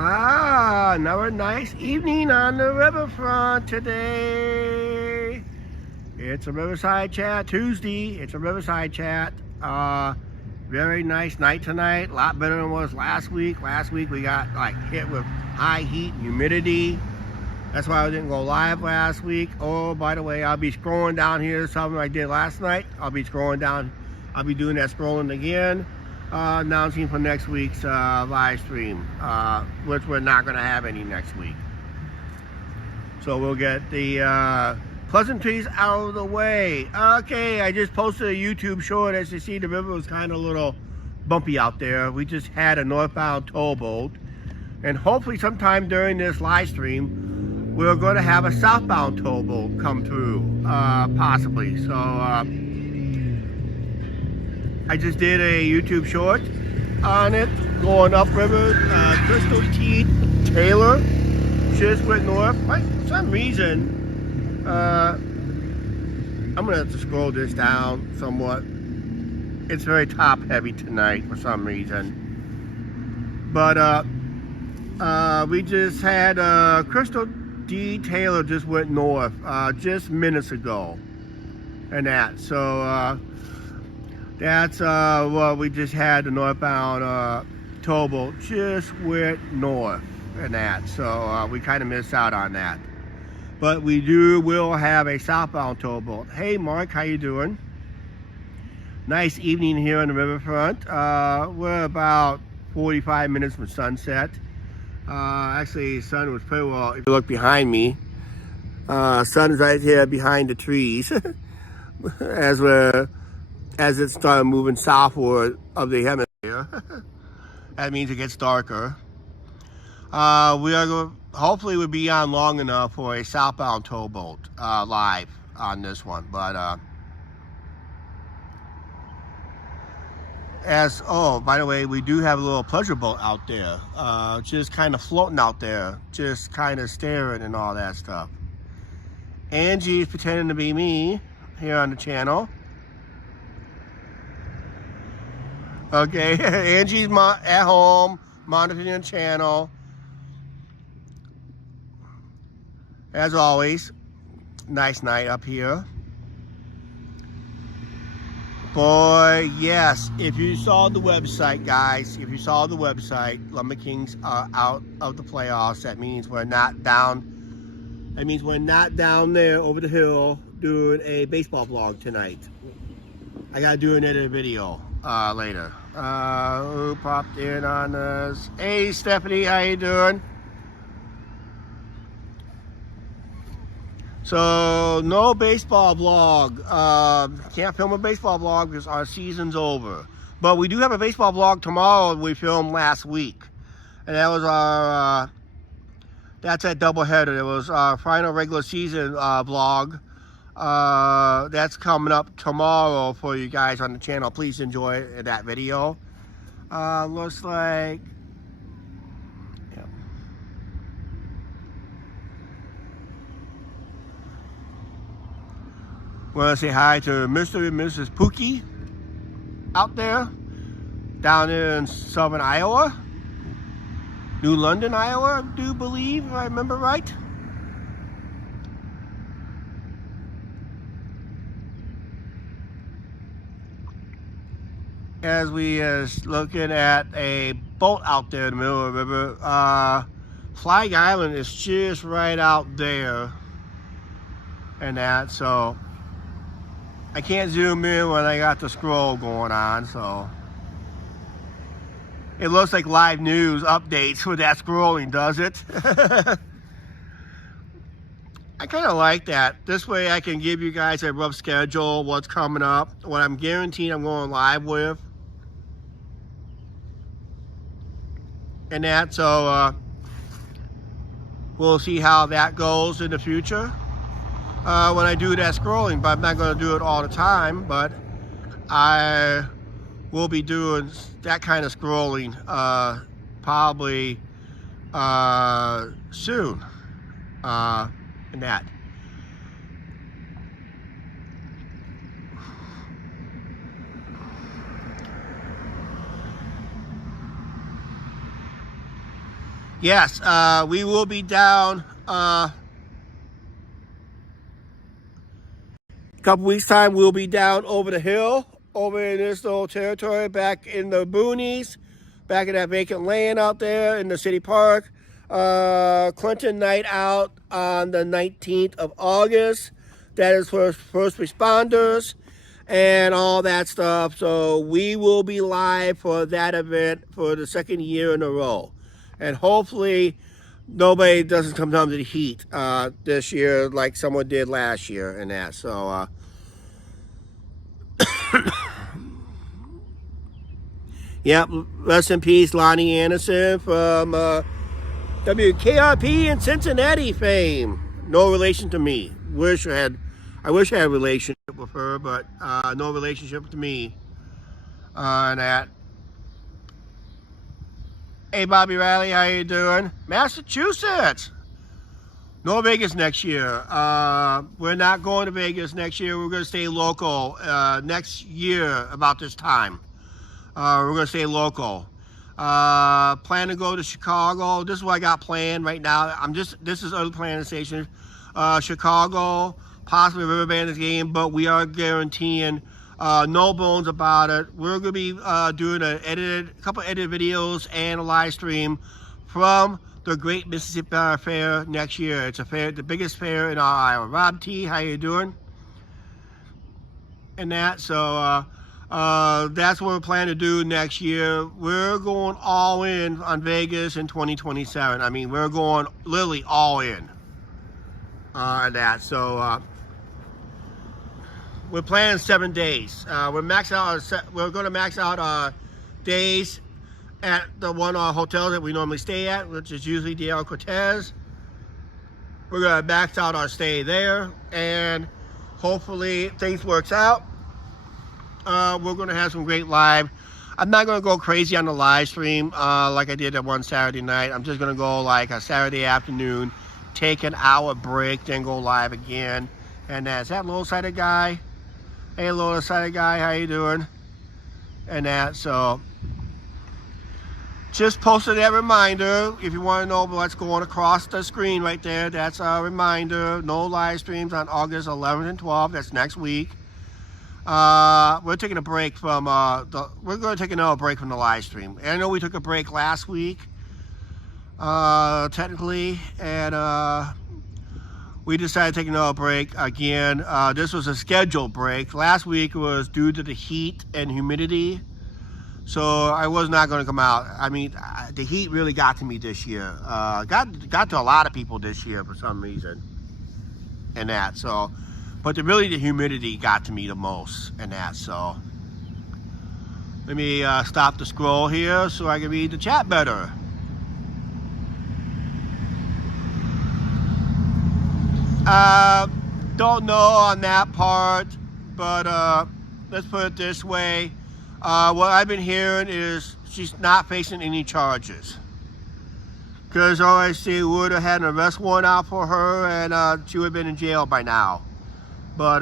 Another nice evening on the riverfront today. It's a Riverside Chat Tuesday. It's a Riverside Chat. Very nice night tonight. A lot better than it was last week. Last week we got hit with high heat and humidity. That's why I didn't go live last week. Oh, by the way, I'll be scrolling down here, something I did last night. I'll be scrolling down. I'll be doing that scrolling again. Announcing for next week's live stream, which we're not going to have any next week. So we'll get the pleasantries out of the way. Okay, I just posted a YouTube short. As you see, the river was kind of a little bumpy out there. We just had a northbound towboat, and hopefully sometime during this live stream, we're going to have a southbound towboat come through, possibly. So I just did a YouTube short on it, going upriver. Crystal T. Taylor just went north. For some reason, I'm going to have to scroll this down somewhat. It's very top heavy tonight for some reason. But we just had Crystal D. Taylor just went north just minutes ago. And that. So that's what we just had. The northbound towboat just went north and that. So we kind of missed out on that. But we will have a southbound towboat. Hey Mark, how you doing? Nice evening here on the riverfront. We're about 45 minutes from sunset. Actually, the sun was pretty well. If you look behind me, sun's right here behind the trees as it started moving southward of the hemisphere. That means it gets darker. Hopefully we'll be on long enough for a southbound towboat live on this one. But by the way, we do have a little pleasure boat out there, just kind of floating out there, just kind of staring and all that stuff. Angie's pretending to be me here on the channel. Okay, Angie's at home monitoring the channel. As always, nice night up here. Boy, yes, if you saw the website, guys, if you saw the website, Lumber Kings are out of the playoffs. That means we're not down. That means we're not down there over the hill doing a baseball vlog tonight. I gotta do another video later. Who popped in on us? Hey Stephanie, how you doing? So no baseball vlog. Can't film a baseball vlog because our season's over. But we do have a baseball vlog tomorrow we filmed last week. And that was our that's a doubleheader. It was our final regular season vlog. That's coming up tomorrow for you guys on the channel. Please enjoy that video. Looks like, yeah. Want to say hi to Mr. and Mrs. Pookie out there, down there in southern Iowa, New London, Iowa, I do believe, if I remember right. As we looking at a boat out there in the middle of the river. Flag Island is just right out there and that, so I can't zoom in when I got the scroll going on, so it looks like live news updates with that scrolling, does it? I kind of like that. This way I can give you guys a rough schedule, what's coming up, what I'm guaranteed I'm going live with. And that, so we'll see how that goes in the future when I do that scrolling. But I'm not going to do it all the time, but I will be doing that kind of scrolling probably soon in that. Yes, we will be down a couple weeks time. We'll be down over the hill, over in this little territory, back in the boonies, back in that vacant land out there in the city park. Clinton night out on the 19th of August. That is for first responders and all that stuff. So we will be live for that event for the second year in a row. And hopefully nobody doesn't come down to the heat this year like someone did last year and that. So yep, rest in peace, Lonnie Anderson from WKRP in Cincinnati fame. No relation to me. I wish I had a relationship with her, but no relationship to me. And that. Hey, Bobby Riley, how you doing? Massachusetts. No Vegas next year. We're not going to Vegas next year. We're going to stay local next year about this time. We're going to stay local. Plan to go to Chicago. This is what I got planned right now. This is early planning station. Chicago, possibly Riverside game, but we are guaranteeing no bones about it. We're going to be doing a couple edited videos and a live stream from the Great Mississippi Fair next year. It's a fair, the biggest fair in our Iowa. Rob T, how you doing? And that, so that's what we're planning to do next year. We're going all in on Vegas in 2027. I mean, we're going literally all in on that. So we're planning 7 days. We're going to max out our days at the one hotel that we normally stay at, which is usually DL Cortez. We're going to max out our stay there, and hopefully things works out. We're going to have some great live. I'm not going to go crazy on the live stream like I did that one Saturday night. I'm just going to go like a Saturday afternoon, take an hour break, then go live again. And that's that low-sided guy. Hey, low-sided guy, how you doing? And that, so just posted that reminder. If you want to know what's going across the screen right there, that's a reminder. No live streams on August 11th and 12th. That's next week. We're taking a break from we're going to take another break from the live stream. And I know we took a break last week, technically, and we decided to take another break again. This was a scheduled break. Last week was due to the heat and humidity, so I was not going to come out. I mean, the heat really got to me this year. Got to a lot of people this year for some reason, and that. So. But the humidity got to me the most, and that, so. Let me stop the scroll here so I can read the chat better. Don't know on that part, but let's put it this way. What I've been hearing is she's not facing any charges. Because OIC would have had an arrest warrant out for her, and she would have been in jail by now. But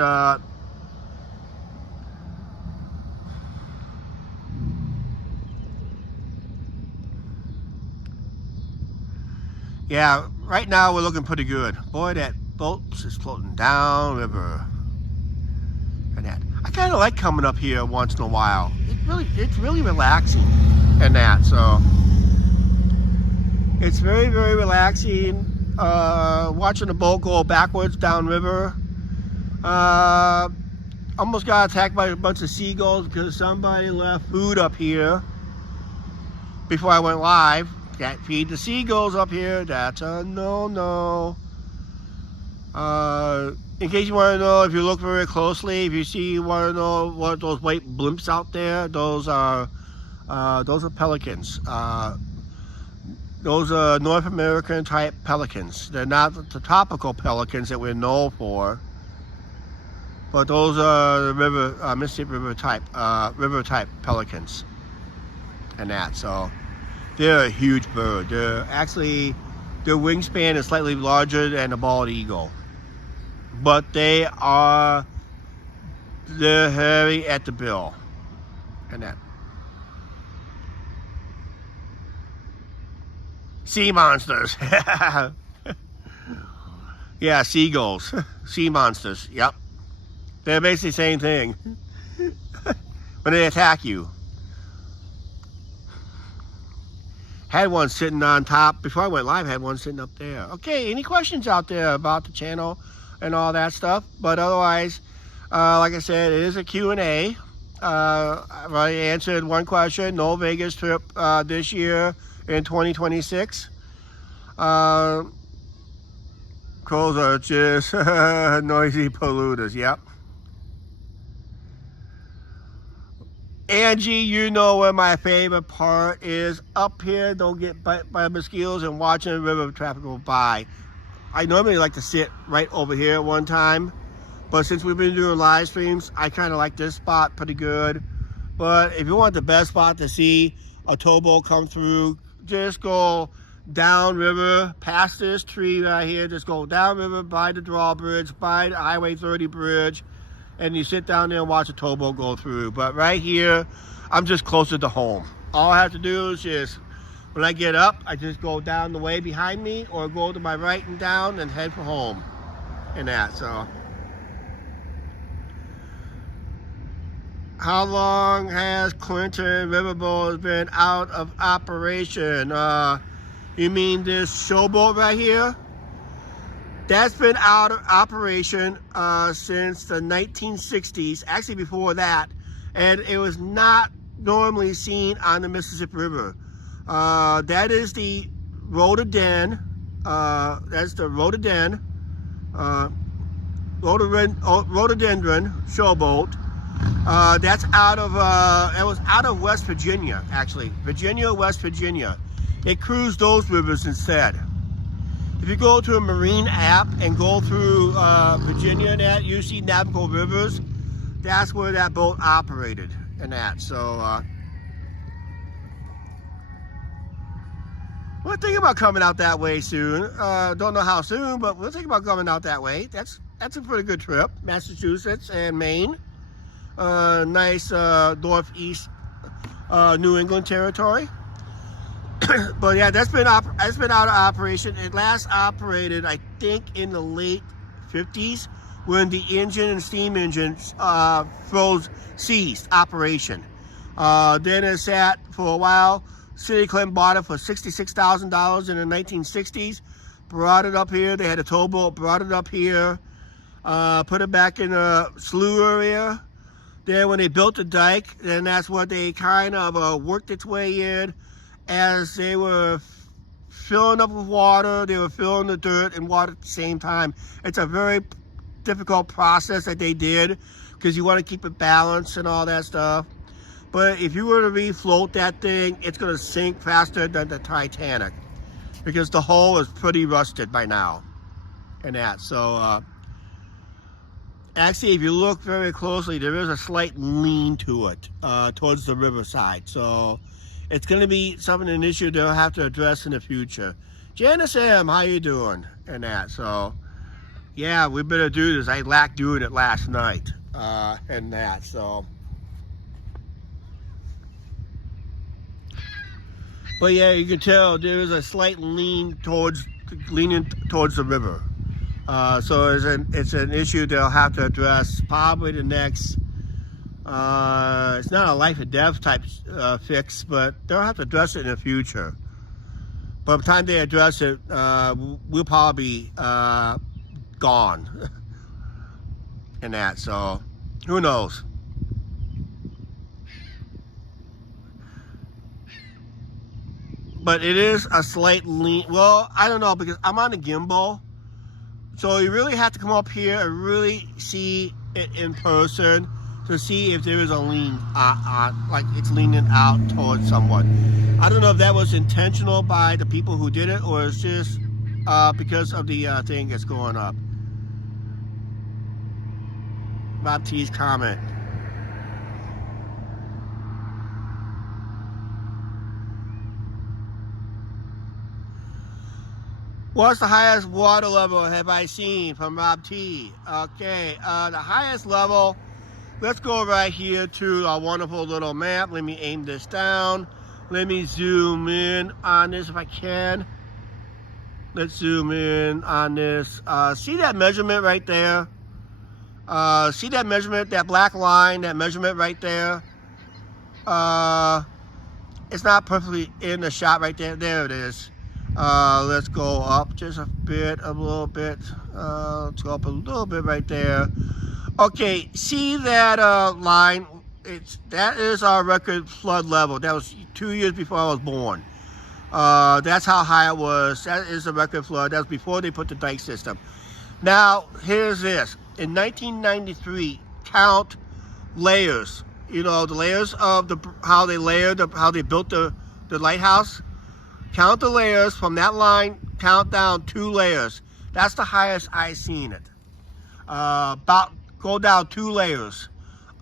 yeah, right now we're looking pretty good. Boy, that boat is floating down river. And that, I kind of like coming up here once in a while. It's really relaxing, and that. So it's very, very relaxing. Watching the boat go backwards downriver. Almost got attacked by a bunch of seagulls because somebody left food up here before I went live. Can't feed the seagulls up here. That's a no-no. In case you want to know, if you look very closely, if you want to know what those white blimps out there, those are pelicans. Those are North American type pelicans. They're not the tropical pelicans that we're known for. But those are the Mississippi River type pelicans, and that. So they're a huge bird. They're actually, their wingspan is slightly larger than a bald eagle, but they're heavy at the bill, and that. Sea monsters. Yeah, seagulls. Sea monsters. Yep. They're basically the same thing. When they attack you. Had one sitting on top. Before I went live, had one sitting up there. Okay, any questions out there about the channel and all that stuff? But otherwise, like I said, it is a Q&A. I've already answered one question. No Vegas trip this year in 2026. Crows are just noisy polluters. Yep. Angie, you know where my favorite part is. Up here, don't get bit by mosquitoes and watching the river traffic go by. I normally like to sit right over here at one time, but since we've been doing live streams, I kind of like this spot pretty good. But if you want the best spot to see a towboat come through, just go down river, past this tree right here. Just go down river by the drawbridge, by the Highway 30 bridge, and you sit down there and watch a towboat go through. But right here, I'm just closer to home. All I have to do is just, when I get up, I just go down the way behind me or go to my right and down and head for home and that. So how long has Clinton Riverboat been out of operation? You mean this showboat right here? That's been out of operation since the 1960s, actually before that, and it was not normally seen on the Mississippi River. That is the rhododendron. That's the rhododendron showboat. That's out of it was out of West Virginia, actually. West Virginia. It cruised those rivers instead. If you go to a marine app and go through Virginia and that, you see navigable rivers. That's where that boat operated and that. So we're thinking about coming out that way soon. Don't know how soon, but we're thinking about coming out that way. That's a pretty good trip. Massachusetts and Maine. Nice northeast New England territory. But yeah, that's been out of operation. It last operated, I think, in the late 50s when the engine and steam engines ceased operation. Then it sat for a while. City Clinton bought it for $66,000 in the 1960s. Brought it up here. They had a towboat. Brought it up here. Put it back in the slough area. Then when they built the dike, then that's what they kind of worked its way in. As they were filling up with water, they were filling the dirt and water at the same time. It's a very difficult process that they did because you want to keep it balanced and all that stuff. But if you were to refloat that thing, it's going to sink faster than the Titanic because the hull is pretty rusted by now and that. So actually, if you look very closely, there is a slight lean to it towards the riverside. So it's going to be an issue they'll have to address in the future. Janice M, how you doing? And that. So, yeah, we better do this. I lacked doing it last night. And that. So, but yeah, you can tell there is a slight leaning towards the river. So it's an issue they'll have to address probably the next. It's not a life and death type fix, but they'll have to address it in the future. By the time they address it, we'll probably be gone and that. So who knows? But it is a slight lean. Well, I don't know because I'm on a gimbal, so you really have to come up here and really see it in person to see if there is a lean, like it's leaning out towards someone. I don't know if that was intentional by the people who did it or it's just because of the thing that's going up. Bob T's comment. What's the highest water level have I seen from Rob T? Okay, the highest level. Let's go right here to our wonderful little map. Let me aim this down. Let me zoom in on this if I can. Let's zoom in on this. See that measurement right there? See that measurement, that black line, that measurement right there? It's not perfectly in the shot right there. There it is. Let's go up just a little bit. Let's go up a little bit right there. Okay, see that line? That is our record flood level. That was 2 years before I was born. That's how high it was. That is the record flood. That was before they put the dike system. Now, here's this. In 1993, count layers. You know, the layers of how they built the lighthouse. Count the layers from that line. Count down 2 layers. That's the highest I've seen it. Go down 2 layers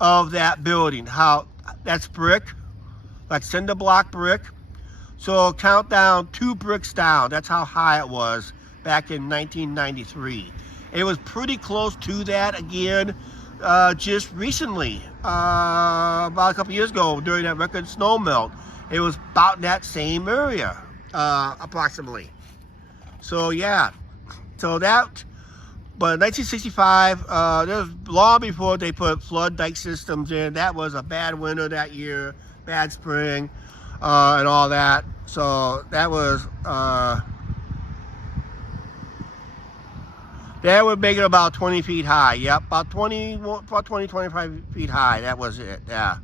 of that building. How that's brick, like cinder block brick. So count down 2 bricks down. That's how high it was back in 1993. It was pretty close to that again just recently, about a couple years ago during that record snow melt. It was about that same area, approximately. So yeah, so that, but in 1965, that was long before they put flood dike systems in. That was a bad winter that year, bad spring, and all that. So that was, that would make it about 20 feet high. Yep, about 25 feet high. That was it, yeah.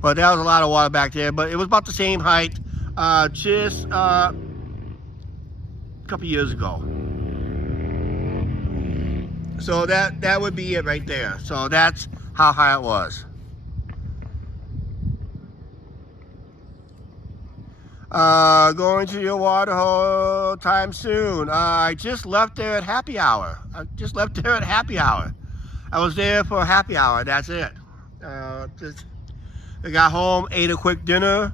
But that was a lot of water back there. But it was about the same height just a couple years ago. So that would be it right there. So that's how high it was. Going to your water hole time soon. I just left there at happy hour. I was there for happy hour. That's it. I got home, ate a quick dinner.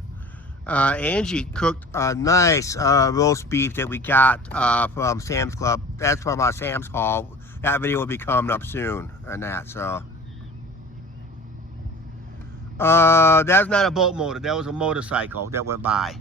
Angie cooked a nice roast beef that we got from Sam's Club. That's from our Sam's haul. That video will be coming up soon and that. So that's not a boat motor. That was a motorcycle that went by.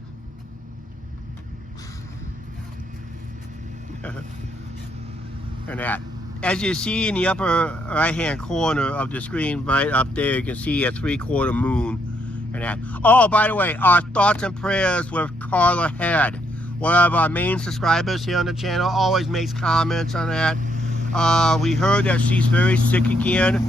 And that, as you see in the upper right hand corner of the screen right up there, you can see a 3/4 moon and that. Oh, by the way, our thoughts and prayers with Carla Head, one of our main subscribers here on the channel, always makes comments on that. We heard that she's very sick again,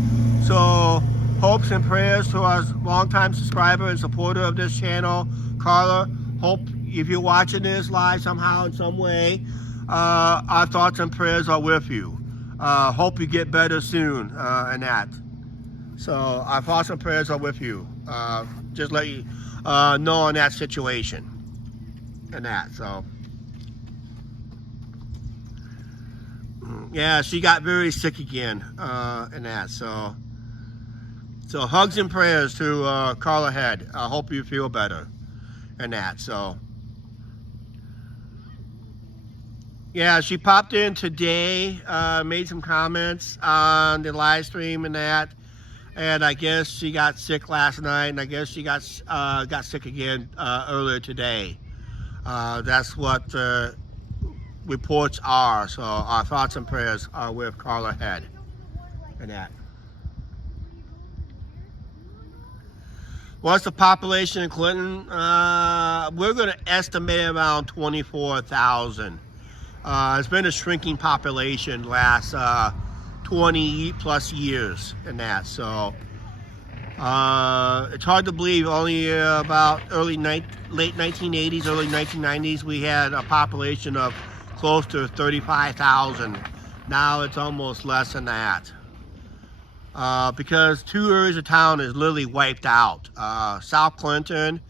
so hopes and prayers to our longtime subscriber and supporter of this channel, Carla. Hope if you're watching this live somehow in some way, our thoughts and prayers are with you. Hope you get better soon and that. So our thoughts and prayers are with you. Just let you know in that situation and that. So yeah, she got very sick again and that. So hugs and prayers to Carla Head. I hope you feel better and that. So yeah, she popped in today, made some comments on the live stream and that, and I guess she got sick last night, and I guess she got sick again earlier today. That's what the reports are. So our thoughts and prayers are with Carla Head and that. What's the population in Clinton? We're going to estimate around 24,000. It's been a shrinking population last 20 plus years and that. So it's hard to believe only about late 1980s, early 1990s, we had a population of close to 35,000. Now it's almost less than that. Because 2 areas of town is literally wiped out. South Clinton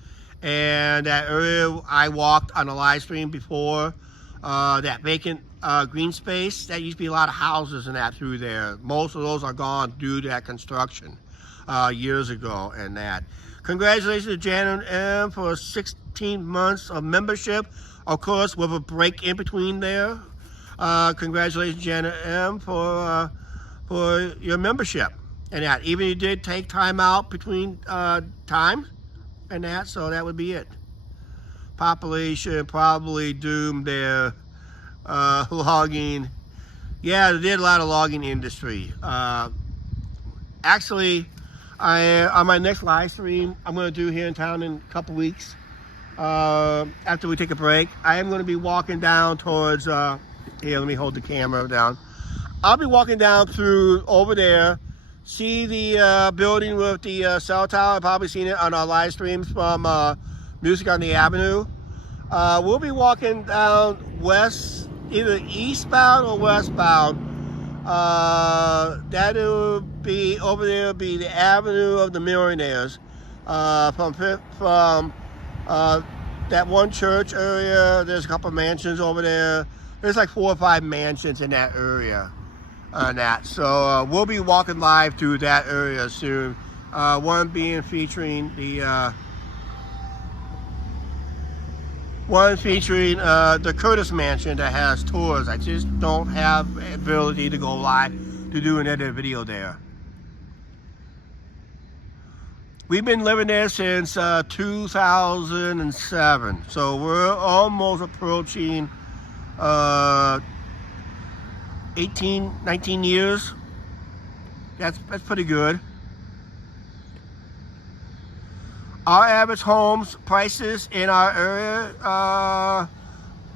and that area I walked on a live stream before, that vacant green space, that used to be a lot of houses and that through there. Most of those are gone due to that construction years ago and that. Congratulations to Janet M for 16 months of membership, of course with a break in between there. Congratulations Janet M for your membership and that. Even you did take time out between time and that, so that would be it. Population probably doomed there logging. Yeah, they did a lot of logging industry. Actually, on my next live stream I'm going to do here in town in a couple weeks, after we take a break, I am going to be walking down towards, here, let me hold the camera down. I'll be walking down through over there, see the building with the cell tower. I've probably seen it on our live streams from Music on the Avenue. We'll be walking down west, either eastbound or westbound. That will be over there, will be the Avenue of the Millionaires. From that one church area, there's a couple of mansions over there. There's like 4 or 5 mansions in that area. So we'll be walking live through that area soon. One being featuring the the Curtis Mansion that has tours. I just don't have the ability to go live to do another video there. We've been living there since 2007, so we're almost approaching 18, 19 years. That's pretty good. Our average homes prices in our area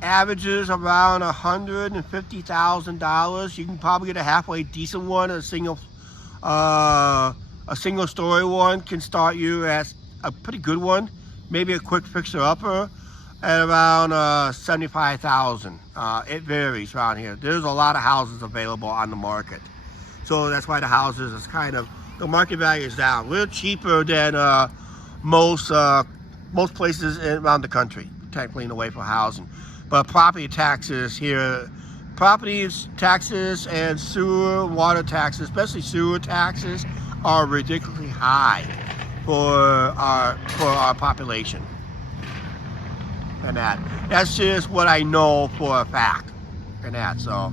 averages around $150,000. You can probably get a halfway decent one. A single story one can start you at a pretty good one, maybe a quick fixer-upper, at around $75,000. It varies around here. There's a lot of houses available on the market, so that's why the houses is kind of, the market value is down. We're cheaper than most places around the country, technically in the way for housing. But property taxes here, property taxes and sewer, water taxes, especially sewer taxes, are ridiculously high for our population. And that's just what I know for a fact. And that, so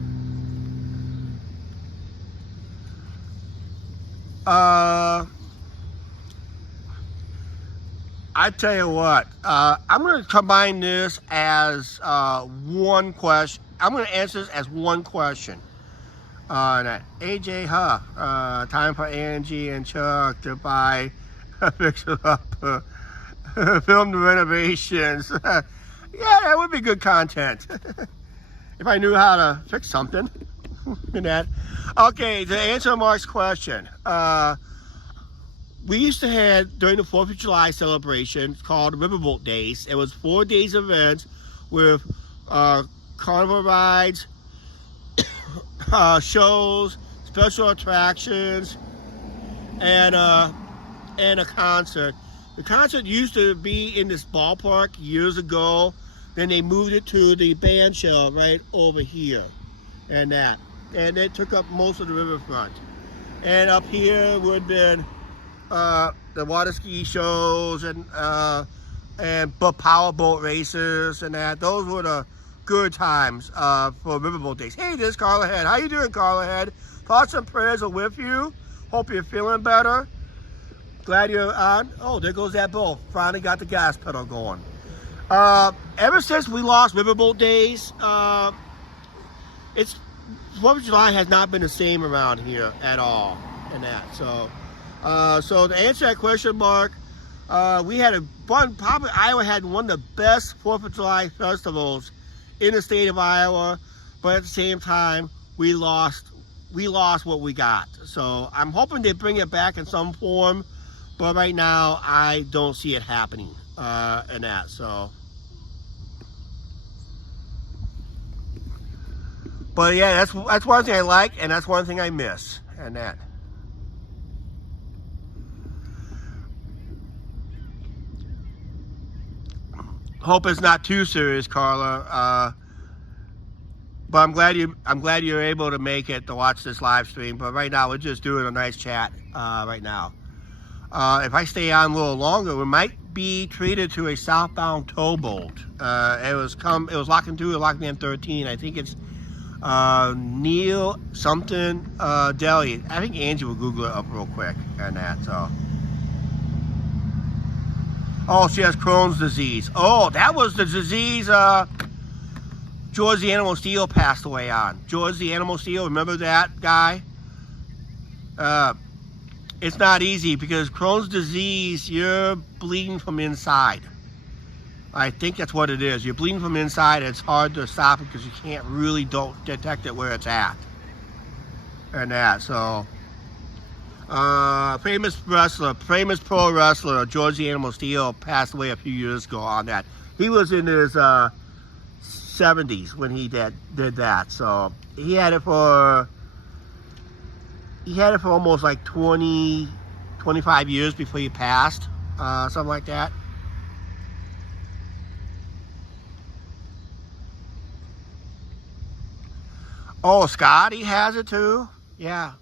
I tell you what, I'm going to combine this as one question. I'm going to answer this as one question. AJ, time for Angie and Chuck to buy fixer up, film the renovations. Yeah, that would be good content if I knew how to fix something. In that. Okay, to answer Mark's question, we used to have, during the 4th of July celebration, called Riverboat Days. It was 4 days events with carnival rides, shows, special attractions, and a concert. The concert used to be in this ballpark years ago. Then they moved it to the band shell right over here, and they took up most of the riverfront. And up here would have been the water ski shows and power boat races and that. Those were the good times for Riverboat Days. Hey, this is Carla Head. How you doing, Carla Head? Thoughts and prayers are with you. Hope you're feeling better. Glad you're on. Oh, there goes that bull. Finally got the gas pedal going. Ever since we lost Riverboat Days, 4th of July has not been the same around here at all. And that, so to answer that question, Mark, we had probably Iowa had one of the best 4th of July festivals in the state of Iowa, but at the same time, we lost what we got. So I'm hoping they bring it back in some form, but right now I don't see it happening. And that, so. But yeah, that's one thing I like, and that's one thing I miss, and that. Hope it's not too serious, Carla. But I'm glad you're able to make it to watch this live stream. But right now we're just doing a nice chat right now. If I stay on a little longer, we might be treated to a southbound towboat. It was locking through the Lockman 13. I think it's Neil something Deli. I think Angie will Google it up real quick and that. So. Oh, she has Crohn's disease. Oh, that was the disease George the Animal Steel passed away on. George the Animal Steel, remember that guy? It's not easy because Crohn's disease, you're bleeding from inside. I think that's what it is. You're bleeding from inside. It's hard to stop it because you can't really don't detect it where it's at. And that, so famous pro wrestler George the Animal Steel passed away a few years ago on that. He was in his 70s when he did that. So he had it for almost like 25 years before he passed, something like that. Oh, Scotty has it too? Yeah.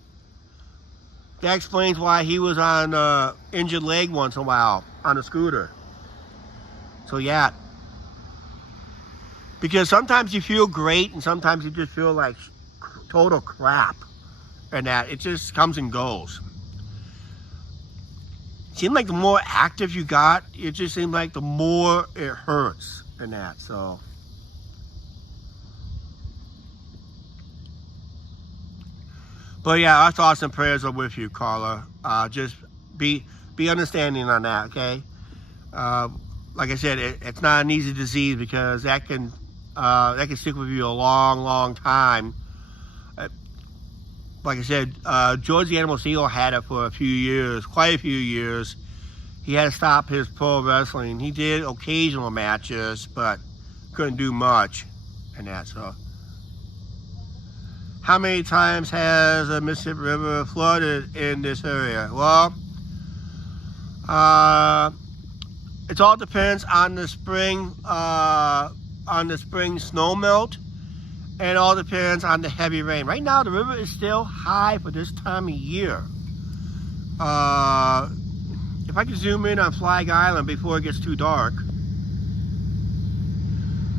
That explains why he was on injured leg once in a while on a scooter. So yeah. Because sometimes you feel great and sometimes you just feel like total crap. And that it just comes and goes. It seemed like the more active you got, it just seemed like the more it hurts and that, so. But yeah, our thoughts and prayers are with you, Carla. Just be understanding on that, okay? Like I said, it's not an easy disease because that can stick with you a long time. Like I said, George the Animal Steel had it for quite a few years. He had to stop his pro wrestling. He did occasional matches, but couldn't do much and that, so. How many times has the Mississippi River flooded in this area? Well, it all depends on the spring snow melt, and it all depends on the heavy rain. Right now, the river is still high for this time of year. If I can zoom in on Flag Island before it gets too dark,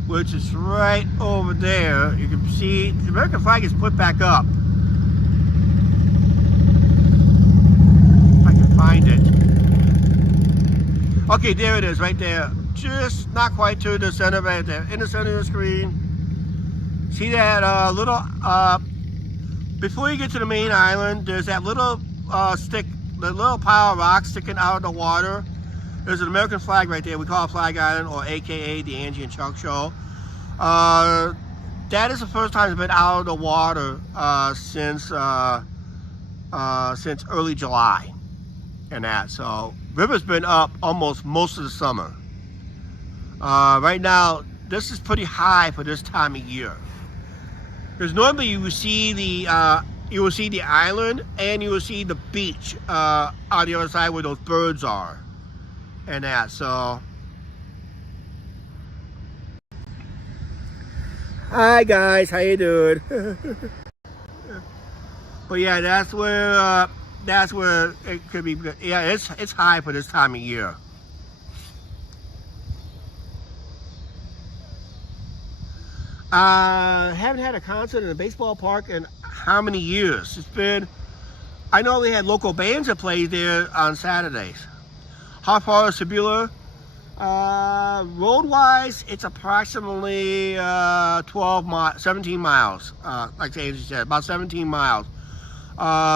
which is right over there. You can see the American flag is put back up. If I can find it. Okay, there it is, right there. Just not quite to the center, right there. In the center of the screen. See that little, before you get to the main island, there's that little stick, the little pile of rocks sticking out of the water. There's an American flag right there. We call it Flag Island, or AKA the Angie and Chuck Show. That is the first time it's been out of the water since early July, and that. So river's been up almost most of the summer. Right now, this is pretty high for this time of year. Because normally you will see the island and you will see the beach on the other side where those birds are. And that, so. Hi guys, how you doing? But yeah, that's where it could be. Yeah, it's high for this time of year. Haven't had a concert in a baseball park in how many years? It's been. I know they had local bands that played there on Saturdays. How far is Sibylla? Road-wise, it's approximately 17 miles. Like Angie said, about 17 miles.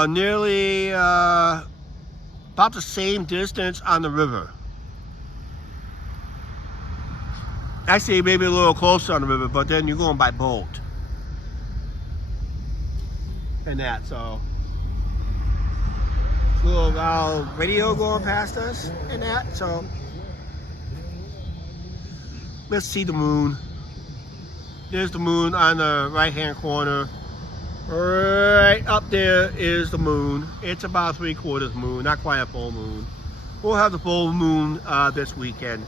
Nearly about the same distance on the river. Actually, maybe a little closer on the river, but then you're going by boat. And that, so. Little radio going past us and that, so let's see the moon. There's the moon on the right hand corner. Right up there is the moon. It's about 3/4 moon, not quite a full moon. We'll have the full moon this weekend.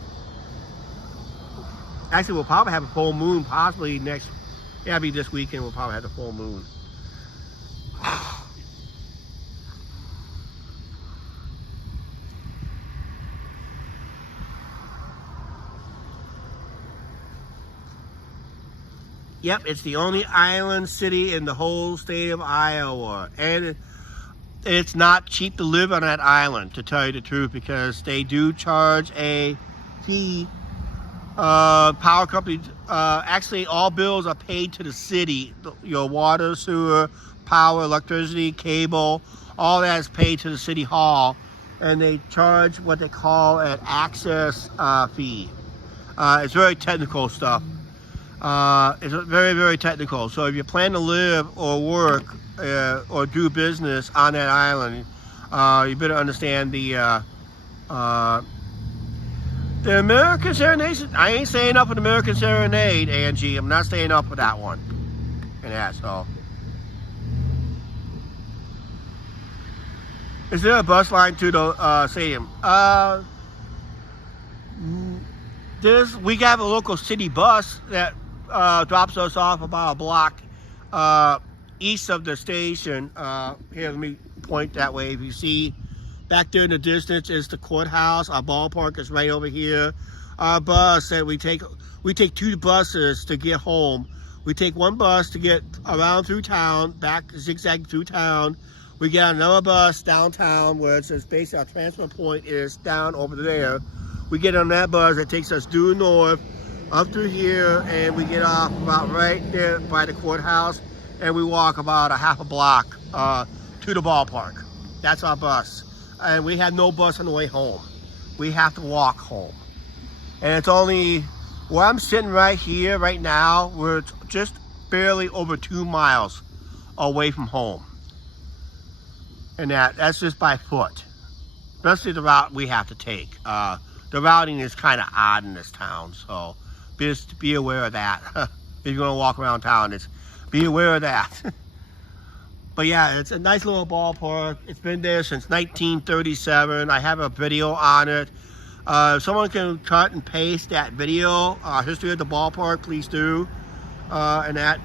Actually, we'll probably have a full moon possibly next, yeah, it'll be this weekend. We'll probably have the full moon. Yep, it's the only island city in the whole state of Iowa. And it's not cheap to live on that island, to tell you the truth, because they do charge a fee Power company, actually all bills are paid to the city. Your water, sewer, power, electricity, cable, all that is paid to the city hall. And they charge what they call an access fee. It's very technical stuff. It's very, very technical. So if you plan to live or work or do business on that island, you better understand the American Serenade. I ain't staying up with American Serenade, Angie. I'm not staying up with that one. And that, so. Is there a bus line to the stadium? We have a local city bus that drops us off about a block east of the station. Here, let me point that way. If you see back there in the distance is the courthouse. Our ballpark is right over here. Our bus that we take 2 buses to get home. We take one bus to get around through town, back zigzag through town. We get another bus downtown where it says basically our transfer point is down over there. We get on that bus that takes us due north up through here, and we get off about right there by the courthouse, and we walk about a half a block to the ballpark. That's our bus. And we had no bus on the way home. We have to walk home. And it's only, where I'm sitting right here, right now, we're just barely over 2 miles away from home. And that's just by foot. Especially the route we have to take. The routing is kind of odd in this town, so just be aware of that. If you're going to walk around town, be aware of that. But yeah, it's a nice little ballpark. It's been there since 1937. I have a video on it. If someone can cut and paste that video, history of the ballpark, please do. And that.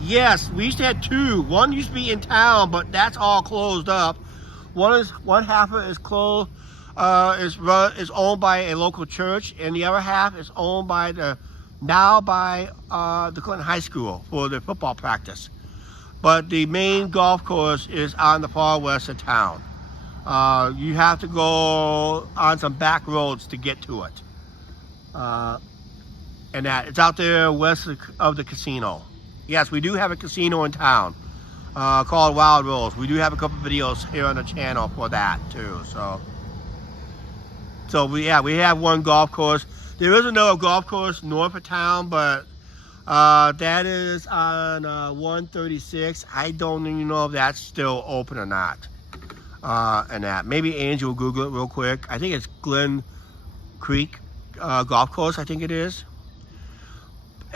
Yes, we used to have 2. One used to be in town, but that's all closed up. One half of it is closed, is owned by a local church, and the other half is owned by the Clinton High School for the football practice. But the main golf course is on the far west of town. You have to go on some back roads to get to it. And that it's out there west of the casino. Yes, we do have a casino in town called Wild Rose. We do have a couple videos here on the channel for that too. So we have one golf course. There is another golf course north of town, but that is on 136. I don't even know if that's still open or not. And that maybe Angie will Google it real quick. I think it's Glen Creek Golf Course. I think it is.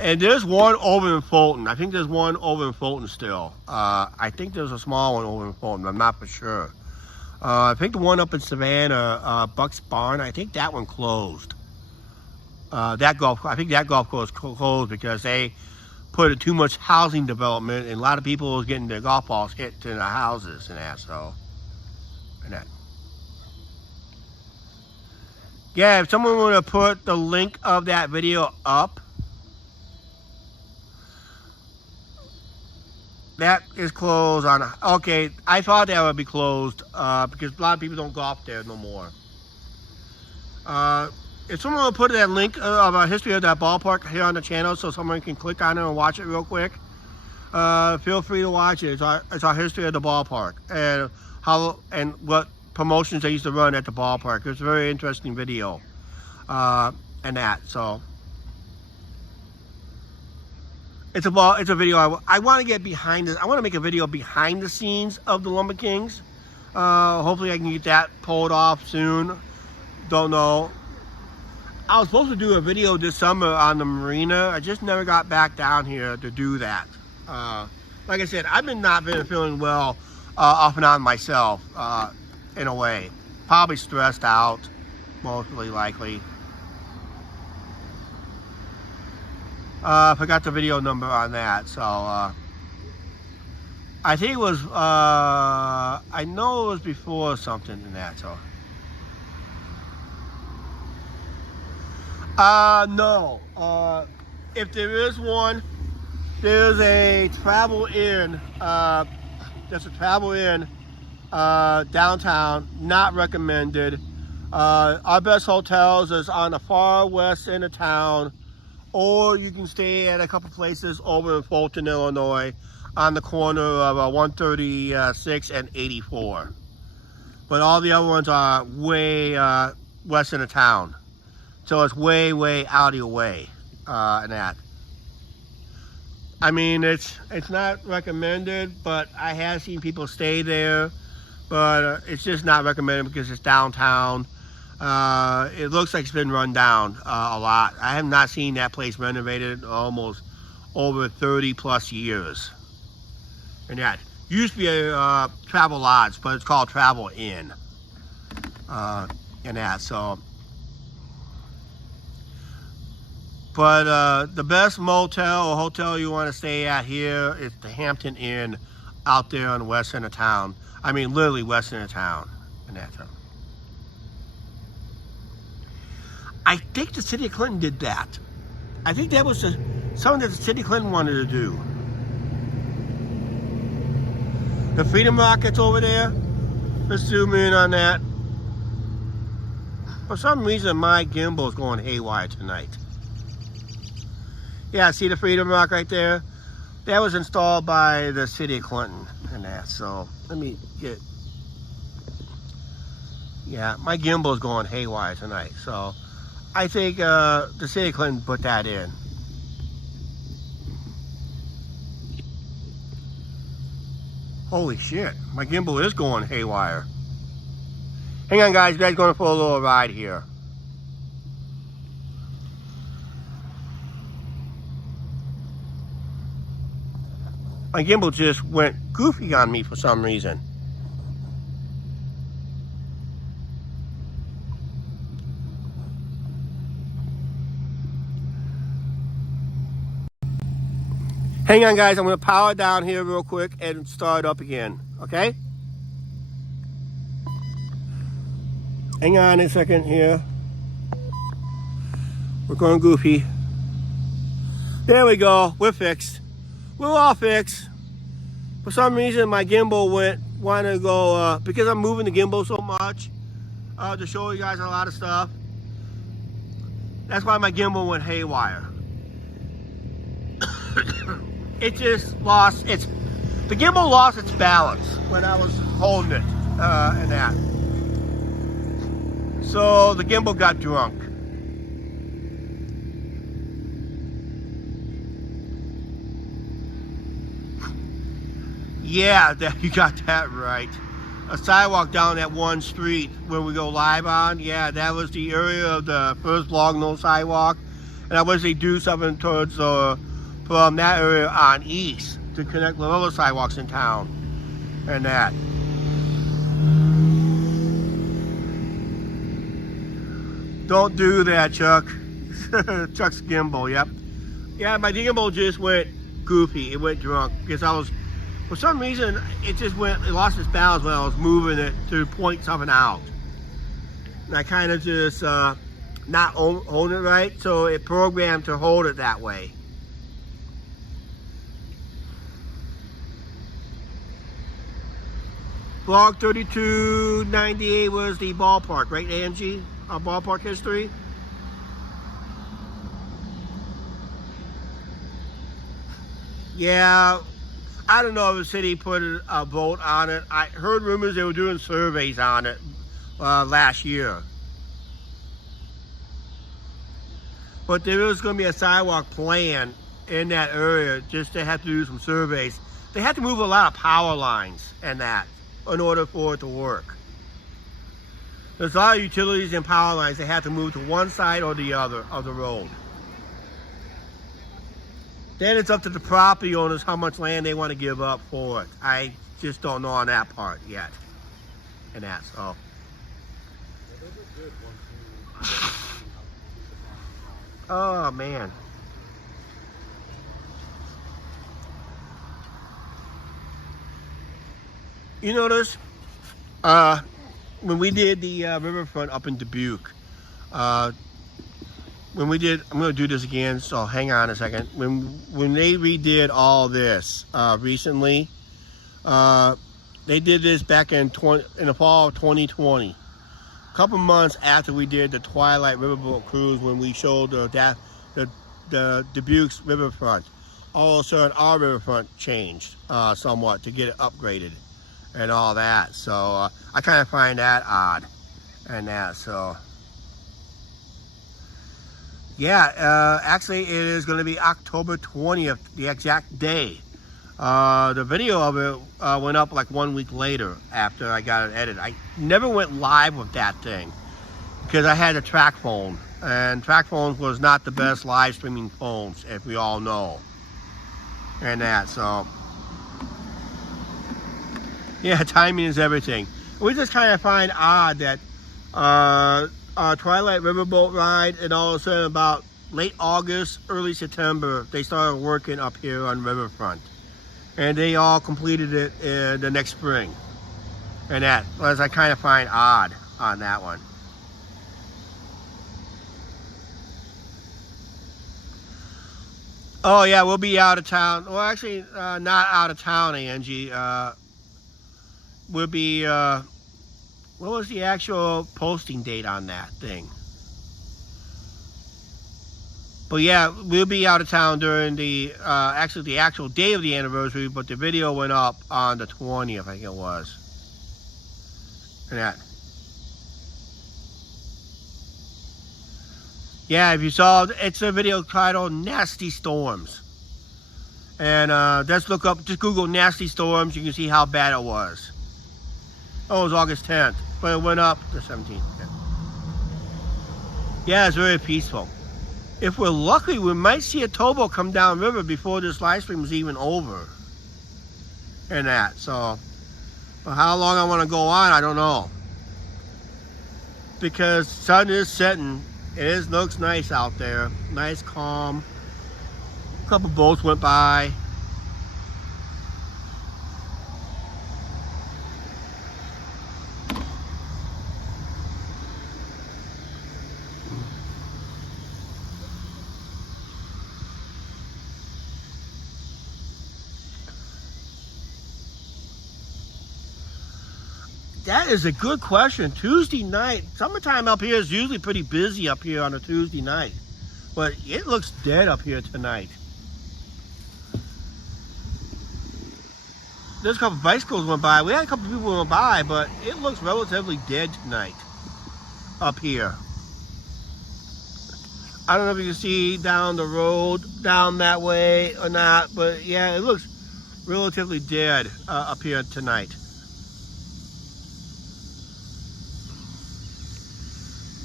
And there's one over in Fulton. I think there's one over in Fulton still. I think there's a small one over in Fulton. I'm not for sure. I think the one up in Savannah, Bucks Barn, I think that one closed. I think that golf course closed because they put too much housing development, and a lot of people was getting their golf balls hit in the houses and that. So, and that. Yeah, if someone want to put the link of that video up. That is closed on, okay, I thought that would be closed because a lot of people don't golf there no more. If someone will put that link of a history of that ballpark here on the channel so someone can click on it and watch it real quick, feel free to watch it. It's our history of the ballpark and how and what promotions they used to run at the ballpark. It's a very interesting video and that, so. It's a video I want to get behind this. I want to make a video behind the scenes of the Lumber Kings. Hopefully I can get that pulled off soon. Don't know. I was supposed to do a video this summer on the marina. I just never got back down here to do that. Like I said, I've not been feeling well off and on myself in a way. Probably stressed out, mostly likely. I forgot the video number on that, so I think it was, I know it was before something in that, so. No. If there is one, there's a travel inn, downtown, not recommended. Our best hotels is on the far west end of town, or you can stay at a couple places over in Fulton, Illinois, on the corner of 136 and 84. But all the other ones are way west end of town. So it's way, way out of your way and that. I mean, it's not recommended, but I have seen people stay there. But it's just not recommended because it's downtown. It looks like it's been run down a lot. I have not seen that place renovated almost over 30 plus years. And that used to be a Travel Lodge, but it's called Travel Inn. And that, so. But the best motel or hotel you want to stay at here is the Hampton Inn out there on the west end of town. I mean, literally west end of town. And that town. I think the city of Clinton did that. I think that was something that the city of Clinton wanted to do. The Freedom Rocket's over there. Let's zoom in on that. For some reason, my gimbal is going haywire tonight. Yeah, see the Freedom Rock right there? That was installed by the city of Clinton and that. So let me get. Yeah, my gimbal is going haywire tonight. So I think the city of Clinton put that in. Holy shit, my gimbal is going haywire. Hang on guys, you guys going for a little ride here. My gimbal just went goofy on me for some reason. Hang on guys, I'm going to power down here real quick and start up again, okay? Hang on a second here. We're going goofy. There we go, we're fixed. We're all fixed. For some reason my gimbal wanted to go, because I'm moving the gimbal so much to show you guys a lot of stuff. That's why my gimbal went haywire. It just lost the gimbal lost its balance when I was holding it and that. So the gimbal got drunk. Yeah, you got that right. A sidewalk down that one street where we go live on, yeah, that was the area of the first long no sidewalk. And I wish they do something towards from that area on east to connect with other sidewalks in town and that. Don't do that, Chuck. Chuck's gimbal, yep. Yeah, my gimbal just went goofy. It went drunk because I was, for some reason, it lost its balance when I was moving it to point something out. And I kind of just not hold it right, so it programmed to hold it that way. Blog 3298 was the ballpark, right, Angie? Our ballpark history. Yeah, I don't know if the city put a vote on it. I heard rumors they were doing surveys on it last year. But there was going to be a sidewalk plan in that area just to have to do some surveys. They had to move a lot of power lines and that in order for it to work. There's a lot of utilities and power lines they have to move to one side or the other of the road. Then it's up to the property owners how much land they want to give up for it. I just don't know on that part yet. And that's all. Oh man. You notice when we did the riverfront up in Dubuque, when we did, I'm going to do this again, so hang on a second. When they redid all this recently, they did this back in the fall of 2020. couple months after we did the Twilight Riverboat cruise, when we showed the Dubuque's riverfront. All of a sudden, our riverfront changed somewhat to get it upgraded and all that. So I kind of find that odd, and that. So yeah, actually, it is going to be October 20th, the exact day. The video of it went up like 1 week later after I got it edited. I never went live with that thing because I had a track phone, and track phones was not the best live streaming phones, if we all know, and that. So yeah, timing is everything. We just kind of find odd that Twilight Riverboat ride, and all of a sudden about late August, early September, they started working up here on Riverfront. And they all completed it the next spring. And that, as I kind of find odd on that one. Oh yeah, we'll be out of town. Well, actually, not out of town, Angie. We'll be, what was the actual posting date on that thing? But yeah, we'll be out of town during the actual day of the anniversary, but the video went up on the 20th, I think it was. And that. Yeah, if you saw, it's a video titled Nasty Storms. And just look up, just Google Nasty Storms, you can see how bad it was. Oh, it was August 10th, but it went up the 17th. Yeah, it's very peaceful. If we're lucky, we might see a towboat come down river before this live stream is even over. And that, so. But how long I want to go on, I don't know. Because the sun is setting. It looks nice out there. Nice, calm. A couple boats went by. That is a good question. Tuesday night, summertime up here is usually pretty busy up here on a Tuesday night. But it looks dead up here tonight. There's a couple of bicycles went by. We had a couple of people went by, but it looks relatively dead tonight up here. I don't know if you can see down the road, down that way or not, but yeah, it looks relatively dead up here tonight.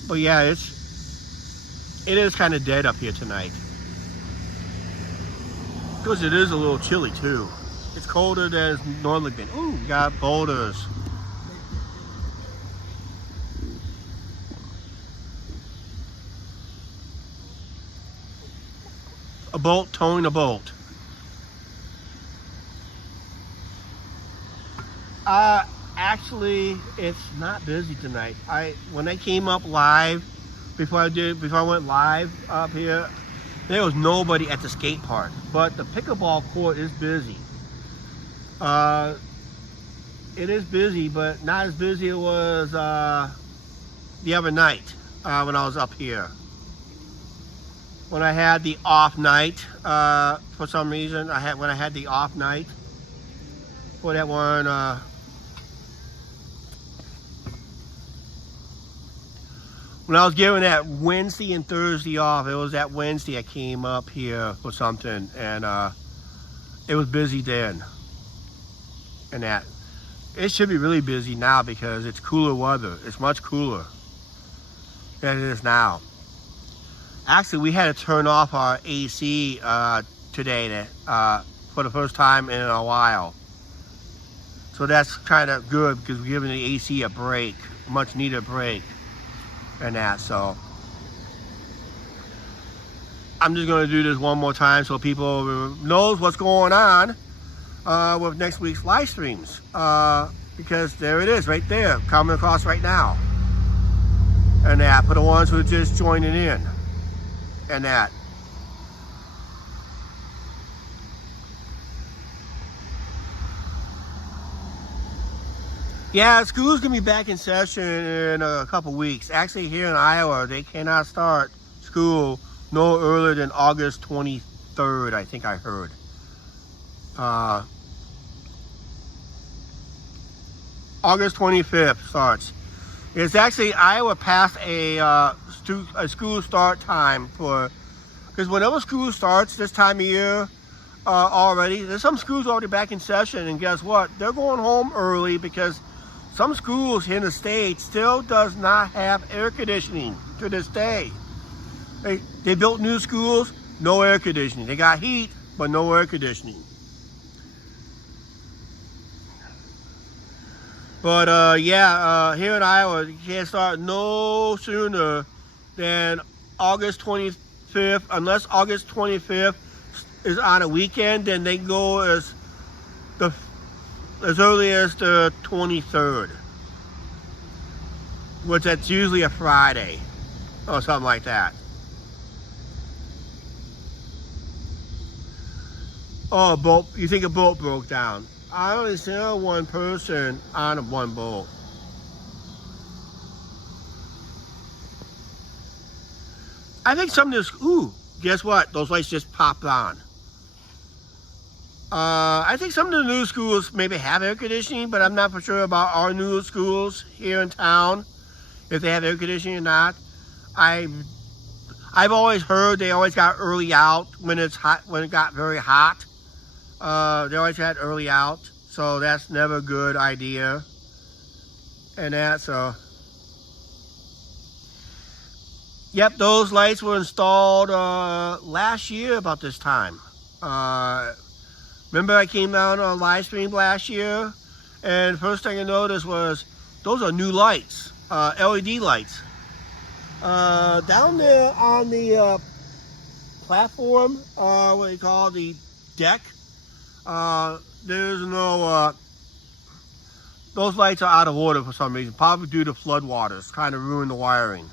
But yeah, it is kind of dead up here tonight. Because it is a little chilly too. It's colder than it's normally been. Ooh, we got boulders. A boat towing a boat. Actually, it's not busy tonight. When I came up live, before I went live up here, there was nobody at the skate park. But the pickleball court is busy. It is busy, but not as busy as it was the other night when I was up here. When I had the off night, for some reason, when I had the off night for that one. When I was given that Wednesday and Thursday off, it was that Wednesday I came up here for something, and it was busy then. And that. It should be really busy now because it's cooler weather. It's much cooler than it is now. Actually, we had to turn off our AC today for the first time in a while. So that's kind of good because we're giving the AC a break, a much needed break. And that, so I'm just going to do this one more time so people knows what's going on with next week's live streams, because there it is right there coming across right now. And that for the ones who are just joining in. And that. Yeah, school's gonna be back in session in a couple weeks. Actually, here in Iowa, they cannot start school no earlier than August 23rd, I think I heard. August 25th starts. It's actually, Iowa passed a school start time for, because whenever school starts this time of year already, there's some schools already back in session, and guess what? They're going home early because some schools here in the state still does not have air conditioning to this day. They built new schools, no air conditioning. They got heat, but no air conditioning. But here in Iowa, you can't start no sooner than August 25th, unless August 25th is on a weekend, then they can go as early as the 23rd, which that's usually a Friday or something like that. Oh, a boat, you think a boat broke down? I only saw one person on one boat. I think some of this, guess what? Those lights just popped on. I think some of the new schools maybe have air conditioning, but I'm not for sure about our new schools here in town, if they have air conditioning or not. I've always heard they always got early out when it's hot, when it got very hot. They always had early out, so that's never a good idea. And that, so. Yep, those lights were installed last year about this time. Remember I came down on a live stream last year, and first thing I noticed was those are new lights, LED lights. Down there on the platform, what do you call the deck, there's no, those lights are out of order for some reason, probably due to flood waters, kind of ruined the wiring.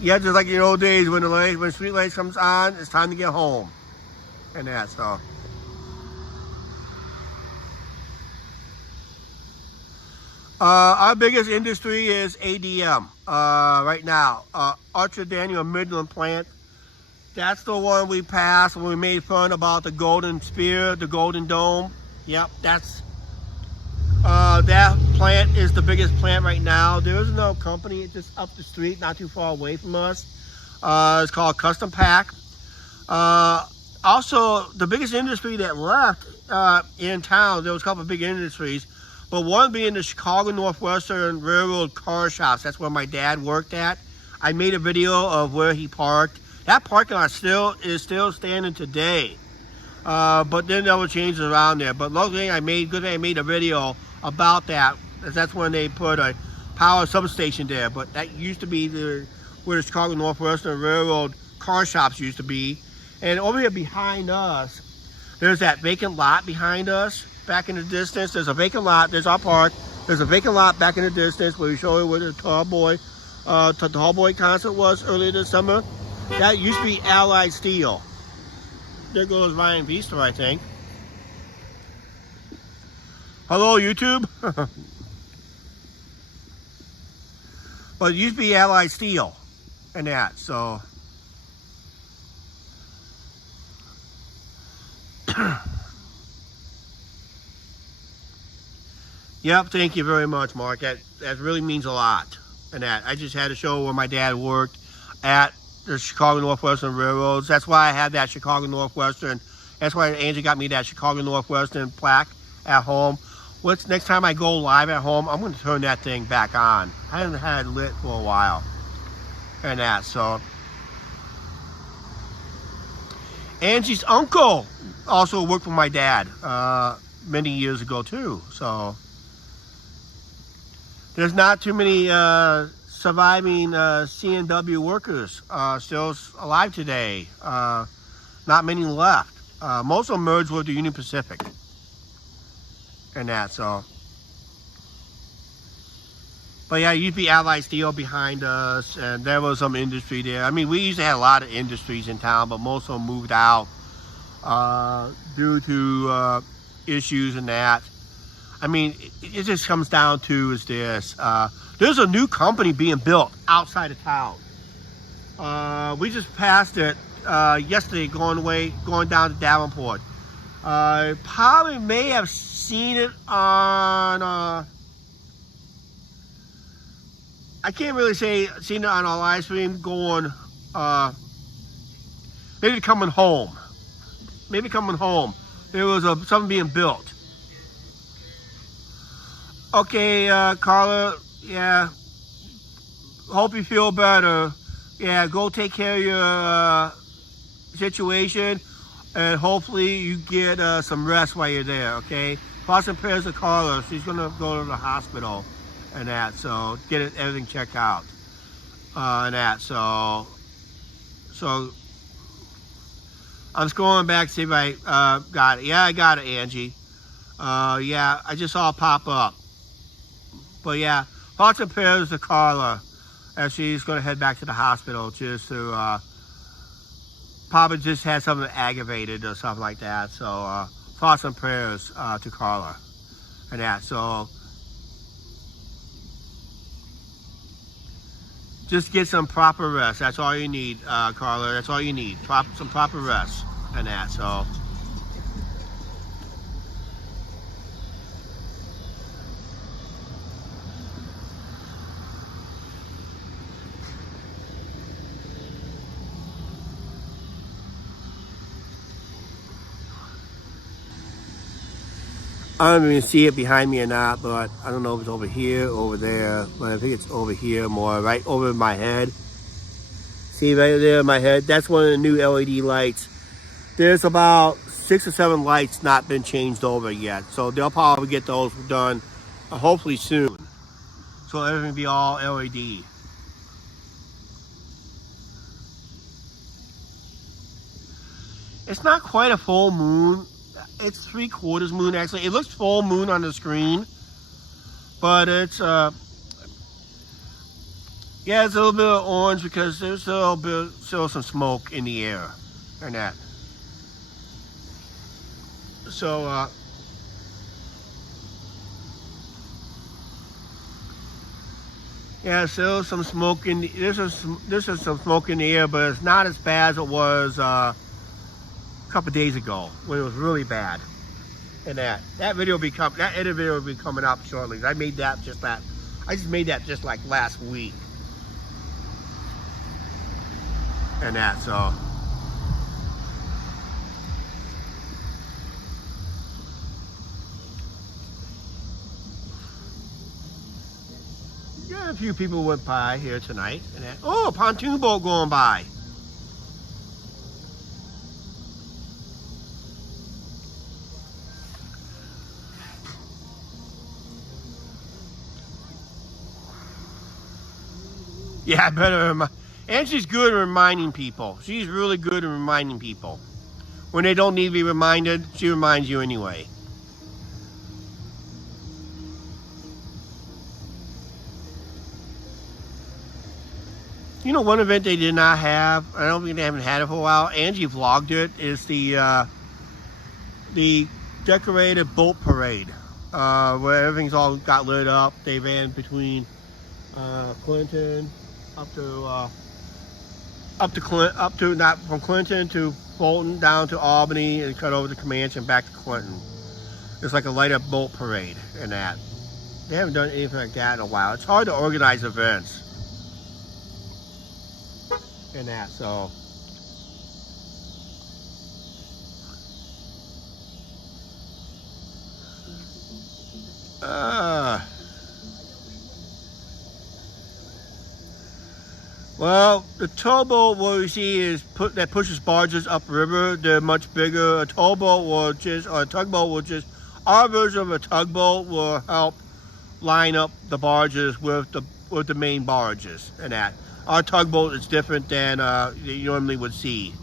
Yeah, just like in the old days when when street lights comes on, it's time to get home, and that, so. Our biggest industry is ADM right now. Archer Daniel Midland plant. That's the one we passed when we made fun about the golden spear, the golden dome. Yep, that's that plant is the biggest plant right now. There is no company, it's just up the street, not too far away from us. It's called Custom Pack. Also, the biggest industry that left in town, there was a couple of big industries, but one being the Chicago Northwestern Railroad car shops. That's where my dad worked at. I made a video of where he parked. That parking lot is still standing today. But then there were changes around there. But luckily I made a video about that. That's when they put a power substation there. But that used to be where the Chicago Northwestern Railroad car shops used to be. And over here behind us, there's that vacant lot behind us. Back in the distance, there's a vacant lot. There's our park. There's a vacant lot back in the distance where we show you where the Tall Boy concert was earlier this summer. That used to be Allied Steel. There goes Ryan Beaster, I think. Hello, YouTube. But it used to be Allied Steel and that, so. Yep, thank you very much, Mark. That really means a lot. And that I just had to show where my dad worked at the Chicago Northwestern Railroads. That's why I had that Chicago Northwestern. That's why Angie got me that Chicago Northwestern plaque at home. Next time I go live at home, I'm going to turn that thing back on. I haven't had it lit for a while. And that, so. Angie's uncle also worked with my dad many years ago too. So there's not too many surviving C&W workers still alive today. Not many left. Most of them merged with the Union Pacific and that, so. But yeah, you'd be Allied Steel behind us, and there was some industry there. I mean, we used to have a lot of industries in town, but most of them moved out due to issues and that. I mean, it just comes down to is this. There's a new company being built outside of town. We just passed it yesterday going down to Davenport. Probably may have seen it on, I can't really say seen it on a live stream going, maybe coming home. Maybe coming home. There was something being built. Okay, Carla, yeah, hope you feel better. Yeah, go take care of your situation, and hopefully you get some rest while you're there, okay? Thoughts and prayers to Carla. She's going to go to the hospital and that, so get everything checked out and that. So I'm scrolling back to see if I got it. Yeah, I got it, Angie. Yeah, I just saw it pop up. But yeah, thoughts and prayers to Carla as she's going to head back to the hospital just to probably just had something aggravated or something like that. So thoughts and prayers to Carla and that. So just get some proper rest. That's all you need, Carla. That's all you need. Some proper rest and that. So. I don't even see it behind me or not, but I don't know if it's over here or over there, but I think it's over here more, right over my head. See right there in my head? That's one of the new LED lights. There's about 6 or 7 lights not been changed over yet, so they'll probably get those done hopefully soon. So everything will be all LED. It's not quite a full moon. It's 3/4 moon actually. It looks full moon on the screen, but it's yeah, it's a little bit of orange because there's still some smoke in the air and that. So yeah, still some smoke in this is some smoke in the air, but it's not as bad as it was a couple days ago when it was really bad. And that video will be that edit video will be coming up shortly. I made that I just made that just like last week. And that, so yeah, a few people went by here tonight and that. Oh, a pontoon boat going by. Yeah, I better Angie's good at reminding people. She's really good at reminding people. When they don't need to be reminded, she reminds you anyway. You know, one event they did not have, I don't think they haven't had it for a while, Angie vlogged it, is the decorated boat parade, where everything's all got lit up. They ran between Clinton up to not from Clinton to Fulton down to Albany and cut over to Comanche and back to Clinton. It's like a light up boat parade and that. They haven't done anything like that in a while. It's hard to organize events and that, so. Well, the towboat what we see is that pushes barges upriver. They're much bigger. A towboat will just, or a tugboat will just, our version of a tugboat will help line up the barges with the main barges and that. Our tugboat is different than you normally would see.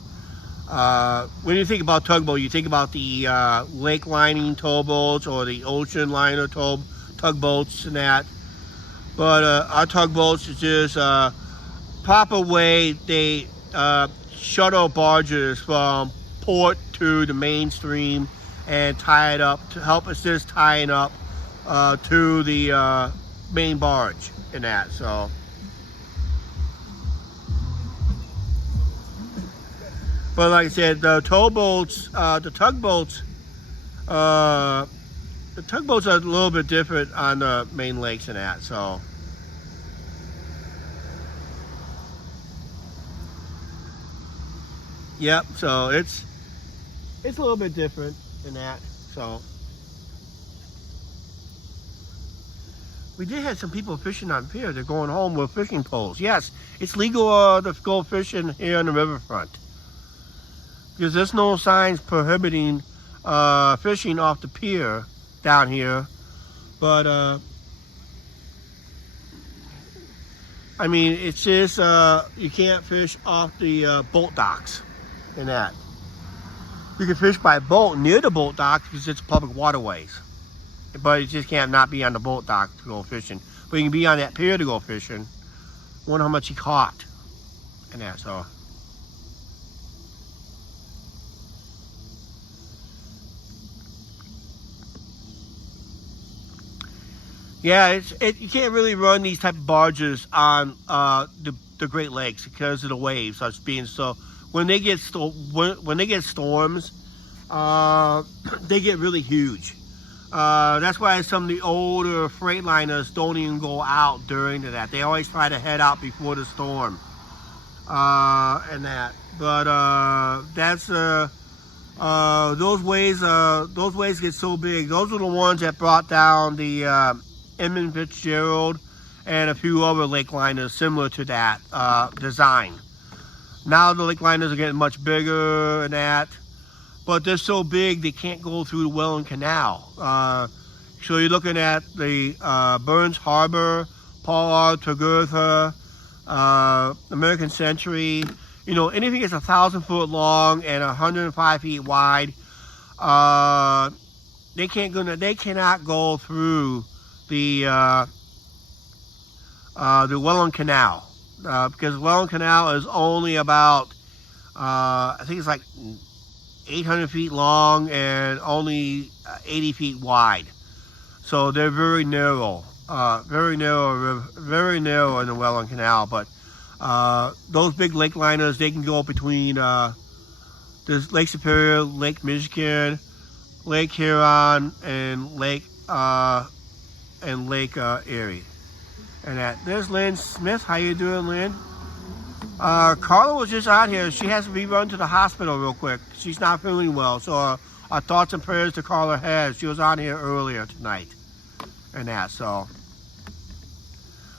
When you think about tugboat, you think about the lake lining towboats or the ocean liner tugboats and that. But our tugboats is just proper way they shuttle barges from port to the mainstream and tie it up to help assist tying up to the main barge in that. So but like I said, the tugboats are a little bit different on the main lakes and that. So yep, so it's a little bit different in that. So we did have some people fishing on pier. They're going home with fishing poles. Yes, it's legal to go fishing here on the riverfront because there's no signs prohibiting fishing off the pier down here. But I mean, it's just you can't fish off the boat docks and that. You can fish by boat near the boat dock because it's public waterways. But you just can't not be on the boat dock to go fishing. But you can be on that pier to go fishing. Wonder how much he caught and that. So yeah, you can't really run these type of barges on the Great Lakes because of the waves. Us being so when they get storms, they get really huge. That's why some of the older freight liners don't even go out during that. They always try to head out before the storm and that. But that's those waves get so big. Those are the ones that brought down the Edmund Fitzgerald and a few other lake liners similar to that design. Now the lake liners are getting much bigger and that. But they're so big they can't go through the Welland Canal. So you're looking at the Burns Harbor, Pollard, Togurtha, American Century. You know, anything that's 1,000 foot long and 105 feet wide, they cannot go through the Welland Canal because the Welland Canal is only about I think it's like 800 feet long and only 80 feet wide. So they're very narrow in the Welland Canal. But those big lake liners, they can go between there's Lake Superior, Lake Michigan, Lake Huron, and Lake Erie. And there's Lynn Smith. How you doing, Lynn? Carla was just out here. She has to be run to the hospital real quick. She's not feeling well. So our thoughts and prayers to Carla Head. She was on here earlier tonight. And that, so.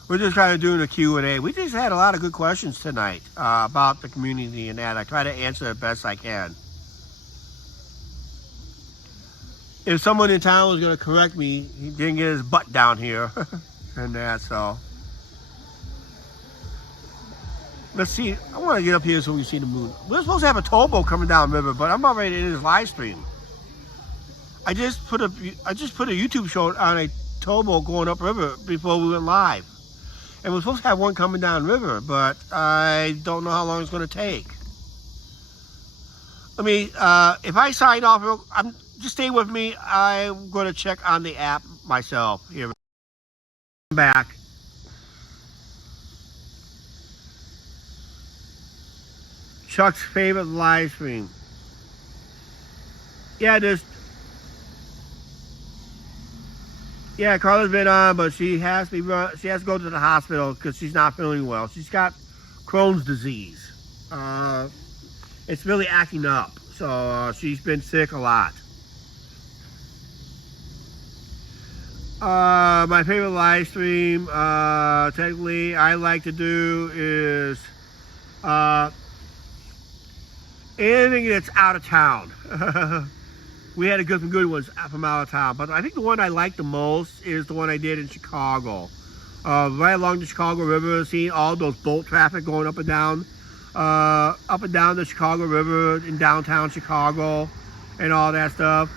We're just kind of doing a Q&A. We just had a lot of good questions tonight about the community and that. I try to answer it best I can. If someone in town was going to correct me, he didn't get his butt down here. And that, so. Let's see. I want to get up here so we can see the moon. We're supposed to have a towboat coming down the river, but I'm about ready to end this live stream. I just put a YouTube short on a towboat going up river before we went live, and we're supposed to have one coming down river, but I don't know how long it's going to take. Let me. If I sign off, just stay with me. I'm going to check on the app myself here. I'm back. Chuck's favorite live stream. Yeah, Carla's been on, but she has to go to the hospital because she's not feeling well. She's got Crohn's disease. It's really acting up, so she's been sick a lot. My favorite live stream, technically, I like to do is anything that's out of town. We had some good ones from out of town, but I think the one I like the most is the one I did in Chicago. Right along the Chicago River, seeing all those boat traffic going up and down the Chicago River in downtown Chicago and all that stuff.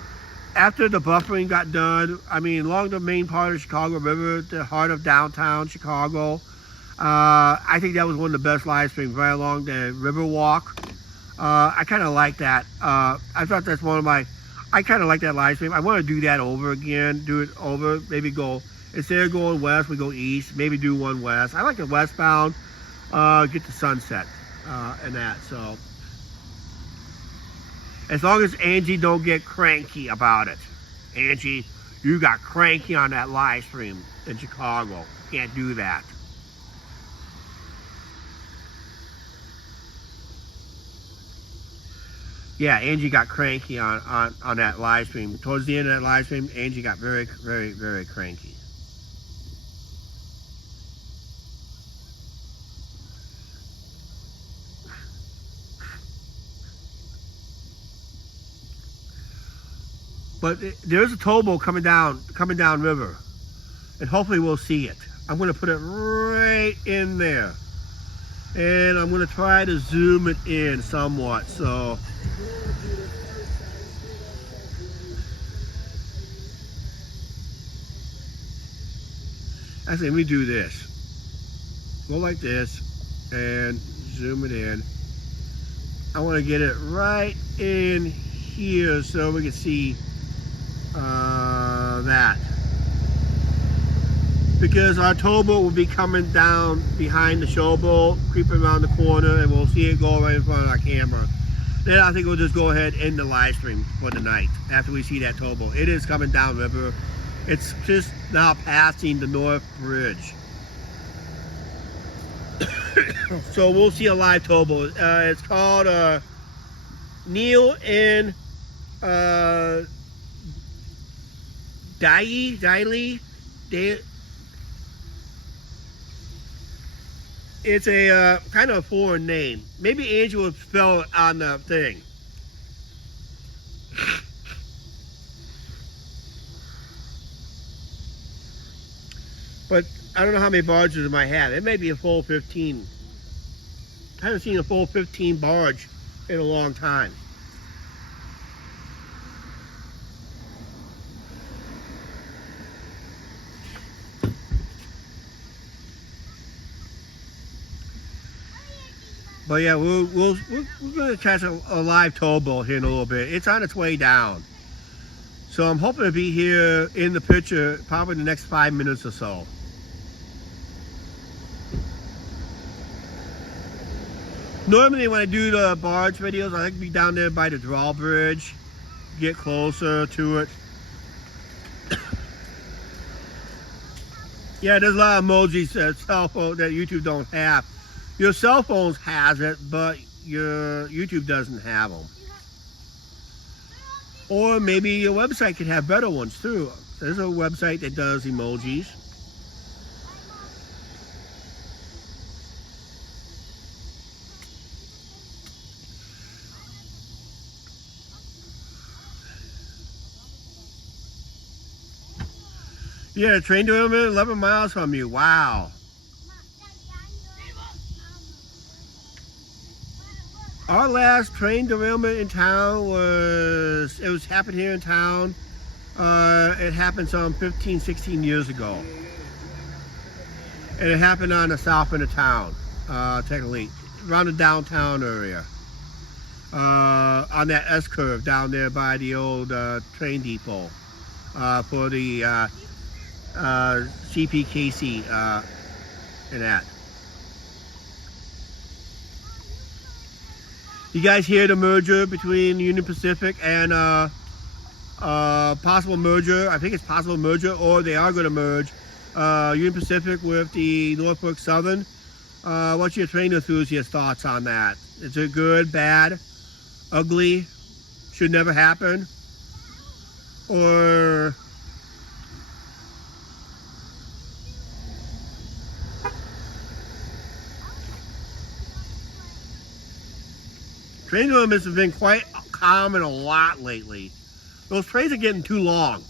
After the buffering got done, I mean, along the main part of Chicago River, the heart of downtown Chicago, I think that was one of the best live streams, right along the river walk. I kind of like that. I thought that's one of my, I kind of like that live stream. I want to do that over again, do it over, maybe go, instead of going west, we go east, maybe do one west. I like the westbound, get the sunset and that, so. As long as Angie don't get cranky about it. Angie, you got cranky on that live stream in Chicago. Can't do that. Yeah, Angie got cranky on that live stream. Towards the end of that live stream, Angie got very, very, very cranky. But there's a towboat coming down river, and hopefully we'll see it. I'm going to put it right in there, and I'm going to try to zoom it in somewhat. So. Actually, let me do this. Go like this and zoom it in. I want to get it right in here so we can see that. Because our towboat will be coming down behind the showboat, creeping around the corner, and we'll see it go right in front of our camera. Then I think we'll just go ahead and end the live stream for the night after we see that towboat. It is coming down river. It's just now passing the North Bridge. So we'll see a live towboat. It's called Neil and Diley. It's a kind of a foreign name. Maybe Angel would spell it on the thing. But I don't know how many barges it might have. It may be a full 15. I haven't seen a full 15 barge in a long time. But yeah, we're going to catch a live towboat here in a little bit. It's on its way down. So I'm hoping to be here in the picture probably the next 5 minutes or so. Normally when I do the barge videos, I like to be down there by the drawbridge, get closer to it. Yeah, there's a lot of emojis cell phone that YouTube don't have. Your cell phones has it, but your YouTube doesn't have them. Or maybe your website could have better ones too. There's a website that does emojis. Yeah, train derailment 11 miles from you. Wow. Our last train derailment in town was happened here in town. It happened some 15, 16 years ago. And it happened on the south end of town, technically, around the downtown area. On that S-curve down there by the old train depot for the CPKC and that. You guys hear the merger between Union Pacific and possible merger? I think it's possible merger, or they are going to merge Union Pacific with the Norfolk Southern. What's your train enthusiast thoughts on that? Is it good, bad, ugly, should never happen, or? Train derailments have been quite common a lot lately. Those trains are getting too long.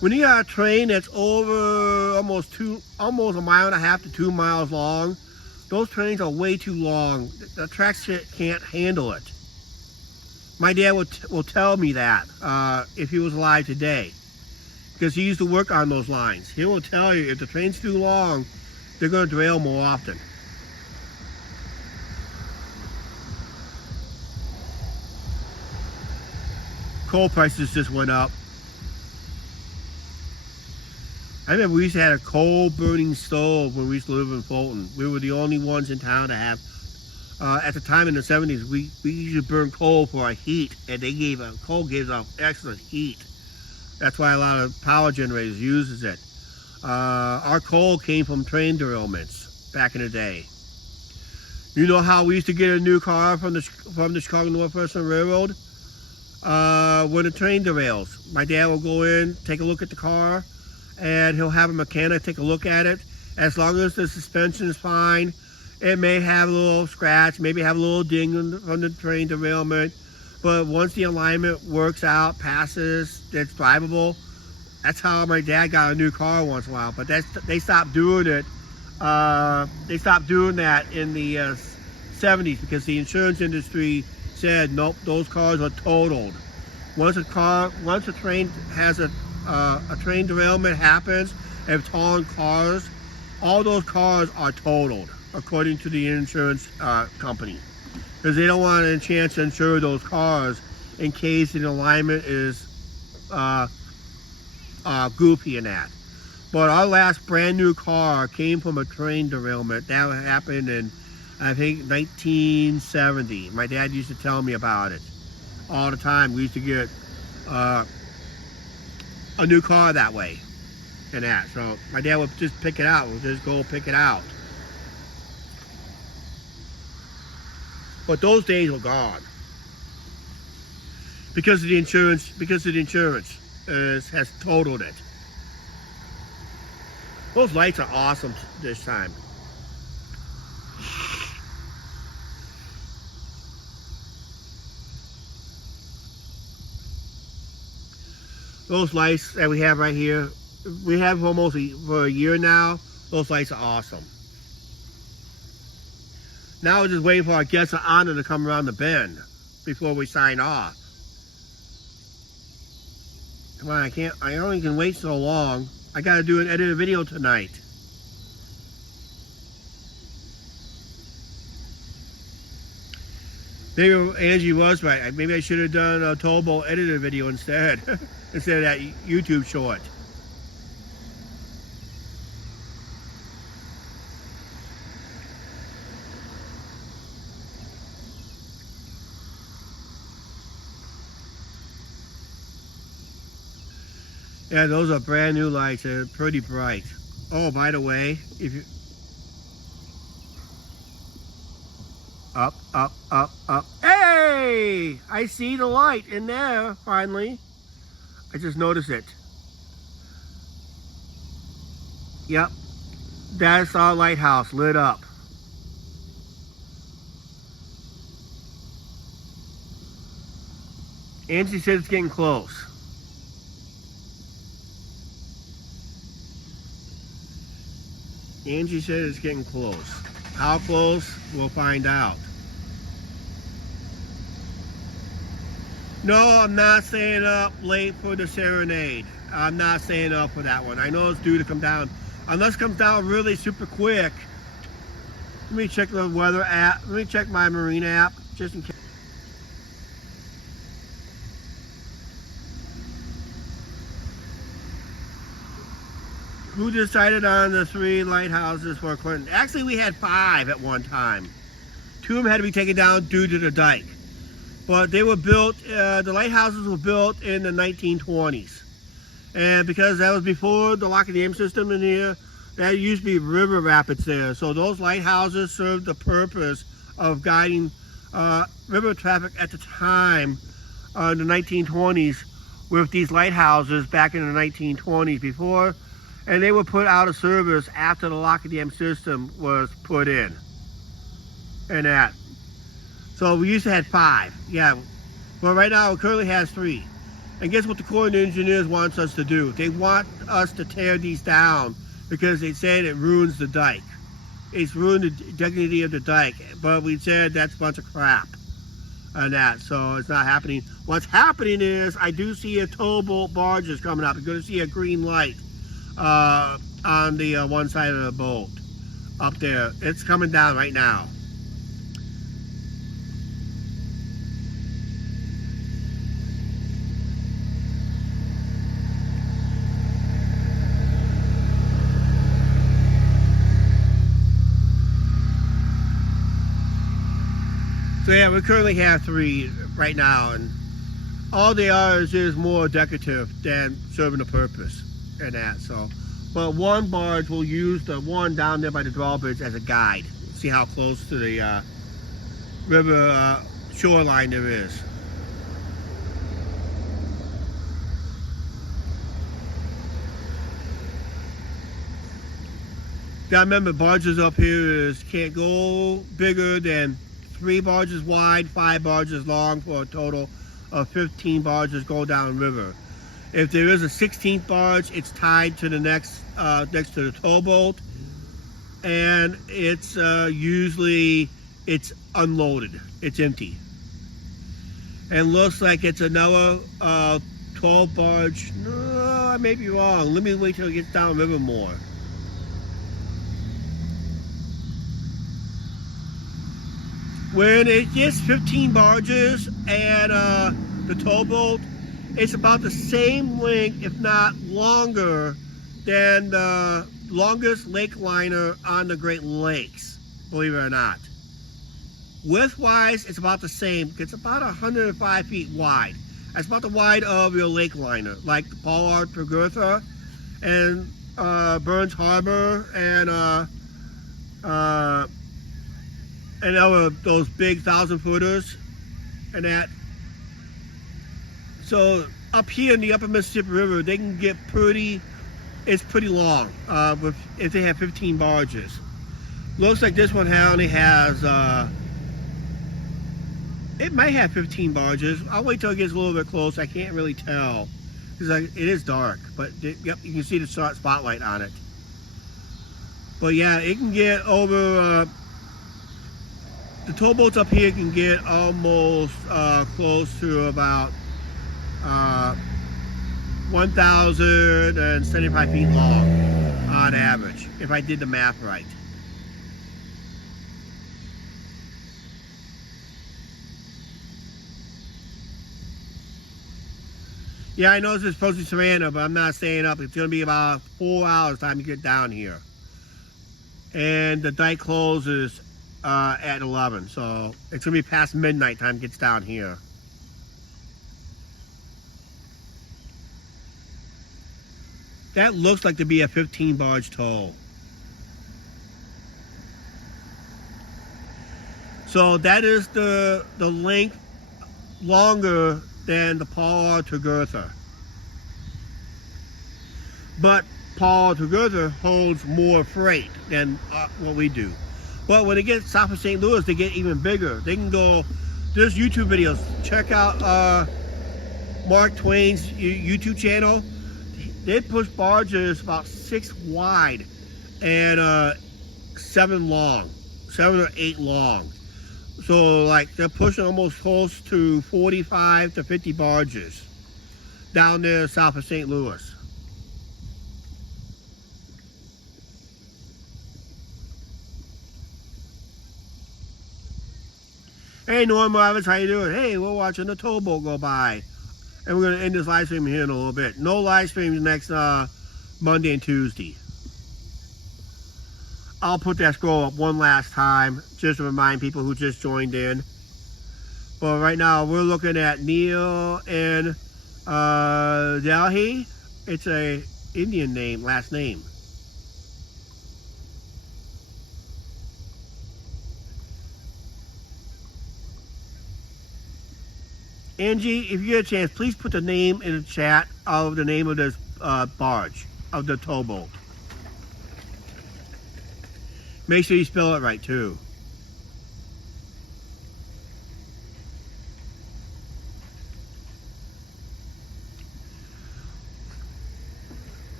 When you got a train that's over almost a mile and a half to 2 miles long, those trains are way too long. The tracks can't handle it. My dad will tell me that if he was alive today, because he used to work on those lines. He will tell you if the train's too long, they're going to derail more often. coal prices just went up. I remember we used to have a coal burning stove when we used to live in Fulton. We were the only ones in town to have. At the time in the 70s, we used to burn coal for our heat, and coal gives off excellent heat. That's why a lot of power generators uses it. Our coal came from train derailments back in the day. You know how we used to get a new car from the Chicago Northwestern Railroad? When the train derails, my dad will go in, take a look at the car, and he'll have a mechanic take a look at it. As long as the suspension is fine, it may have a little scratch, maybe have a little ding from the train derailment, but once the alignment works out, passes, it's drivable. That's how my dad got a new car once in a while, but they stopped doing it. They stopped doing that in the 70s because the insurance industry said, nope, those cars are totaled. Once a train has a train derailment happens, and it's hauling cars, all those cars are totaled, according to the insurance company, because they don't want a chance to insure those cars in case the alignment is goofy in that. But our last brand new car came from a train derailment. That happened in, I think, 1970. My dad used to tell me about it all the time. We used to get a new car that way and that. So my dad would just pick it out. We'll just go pick it out. But those days were gone because of the insurance. Has totaled it. Those lights are awesome this time. Those lights that we have right here, we have almost for a year now. Those lights are awesome. Now we're just waiting for our guest of honor to come around the bend before we sign off. Come on, I only can wait so long. I gotta do an edited video tonight. Maybe Angie was right. Maybe I should have done a towboat edited video instead, instead of that YouTube short. Yeah, those are brand new lights. They're pretty bright. Oh, by the way, if you up. Hey! I see the light in there, finally. I just noticed it. Yep. That's our lighthouse lit up. Angie said it's getting close. Angie said it's getting close. How close? We'll find out. No, I'm not staying up late for the serenade. I'm not staying up for that one. I know it's due to come down. Unless it comes down really super quick. Let me check the weather app. Let me check my marine app just in case. Who decided on the 3 lighthouses for Clinton? Actually, we had 5 at one time. 2 of them had to be taken down due to the dike. But they were built, the lighthouses were built in the 1920s. And because that was before the lock and dam system in here, there used to be river rapids there. So those lighthouses served the purpose of guiding river traffic at the time in the 1920s with these lighthouses back in the 1920s before. And they were put out of service after the lock and dam system was put in. And that. So we used to have 5. Yeah. Well, right now it currently has 3. And guess what the Corps of Engineers wants us to do? They want us to tear these down because they said it ruins the dike. It's ruined the dignity of the dike. But we said that's a bunch of crap. And that. So it's not happening. What's happening is I do see a towboat barges coming up. You're going to see a green light on the one side of the boat up there. It's coming down right now. So yeah, we currently have 3 right now, and all they are is just more decorative than serving a purpose and that. So, but one barge will use the one down there by the drawbridge as a guide. See how close to the river shoreline there is. Now remember, barges up here can't go bigger than 3 barges wide, 5 barges long, for a total of 15 barges go downriver. If there is a 16th barge, it's tied to the next to the towboat, and it's usually unloaded. It's empty. And looks like it's another 12 barge. No, I may be wrong. Let me wait till it gets downriver more. When it gets 15 barges and the towboat, it's about the same length, if not longer, than the longest lake liner on the Great Lakes, believe it or not. Width-wise, it's about the same. It's about 105 feet wide. That's about the wide of your lake liner, like the Pollard Pergurtha and Burns Harbor and other those big 1,000-footers and that. So up here in the upper Mississippi River, they can get it's pretty long if they have 15 barges. Looks like this one only has, it might have 15 barges. I'll wait till it gets a little bit close. I can't really tell because it is dark, but yep, you can see the spotlight on it. But yeah, it can get over, the towboats up here can get almost close to about 1,075 feet long on average, if I did the math right. Yeah, I know this is supposed to be Savannah, but I'm not staying up. It's going to be about 4 hours time to get down here. And the dike closes at 11, so it's going to be past midnight time it gets down here. That looks like to be a 15 barge tow. So that is the length longer than the Pollard Pergurtha. But Pollard Pergurtha holds more freight than what we do. But when they get south of St. Louis, they get even bigger. They can go, there's YouTube videos. Check out Mark Twain's YouTube channel. They push barges about 6 wide and 7 long, 7 or 8 long. So like they're pushing almost close to 45 to 50 barges down there south of St. Louis. Hey Norm Roberts, how you doing? Hey, we're watching the towboat go by. And we're going to end this live stream here in a little bit. No live streams next Monday and Tuesday. I'll put that scroll up one last time just to remind people who just joined in. But right now we're looking at Neil and Delhi. It's a Indian name, last name. Angie, if you get a chance, please put the name in the chat of the name of this barge, of the towboat. Make sure you spell it right, too.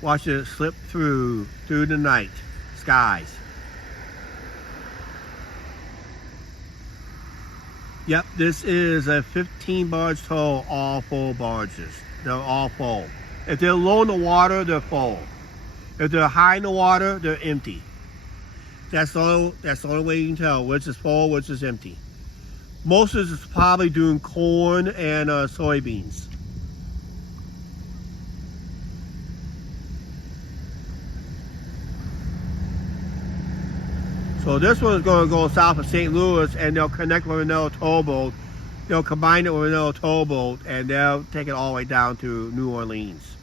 Watch it slip through the night skies. Yep, this is a 15 barge tow, all full barges. They're all full. If they're low in the water, they're full. If they're high in the water, they're empty. That's the only way you can tell which is full, which is empty. Most of it's probably doing corn and soybeans. So this one is going to go south of St. Louis, and they'll connect with another towboat. They'll combine it with another towboat, and they'll take it all the way down to New Orleans.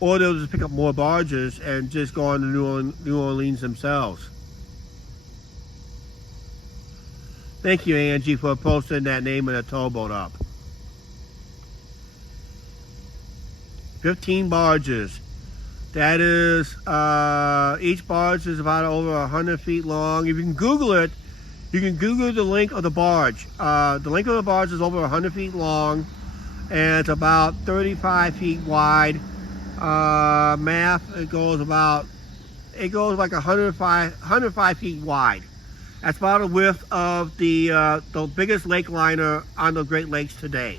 Or they'll just pick up more barges and just go on to New Orleans themselves. Thank you, Angie, for posting that name of the towboat up. 15 barges. That is, each barge is about over 100 feet long. If you can Google it, you can Google the length of the barge. The length of the barge is over 100 feet long, and it's about 35 feet wide. Math, it goes like 105 feet wide. That's about the width of the biggest lake liner on the Great Lakes today.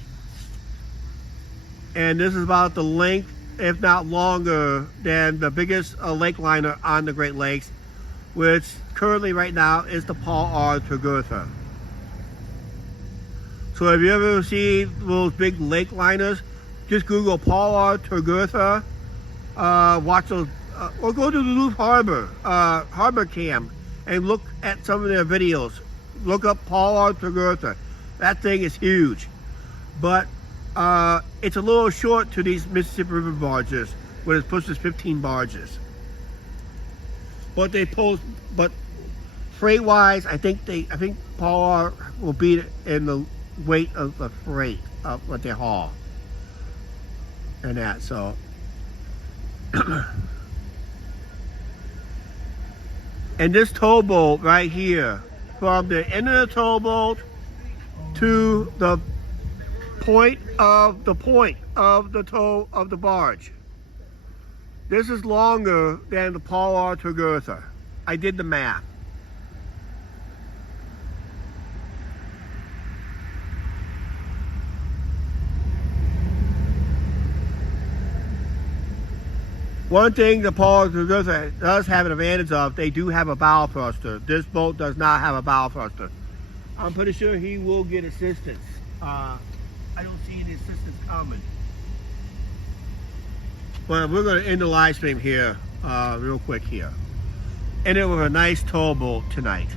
And this is about the length, if not longer, than the biggest lake liner on the Great Lakes, which currently right now is the Paul R. Tregurtha. So if you ever see those big lake liners, just Google Paul R. Tregurtha, watch those, or go to the Duluth Harbor Cam, and look at some of their videos. Look up Paul R. Tregurtha. That thing is huge. But it's a little short to these Mississippi River barges, when it pushes 15 barges. But but freight-wise, I think Paul R. will beat it in the weight of the freight of what they haul. And that, so. And this towboat right here, from the end of the towboat to the point of the toe of the barge, this is longer than the Paul R. Tregurtha. I did the math. One thing the Paul R. Tregurtha does have an advantage of, they do have a bow thruster. This boat does not have a bow thruster. I'm pretty sure he will get assistance. I don't see any assistance coming. But we're going to end the live stream here, real quick here. End it with a nice towboat tonight.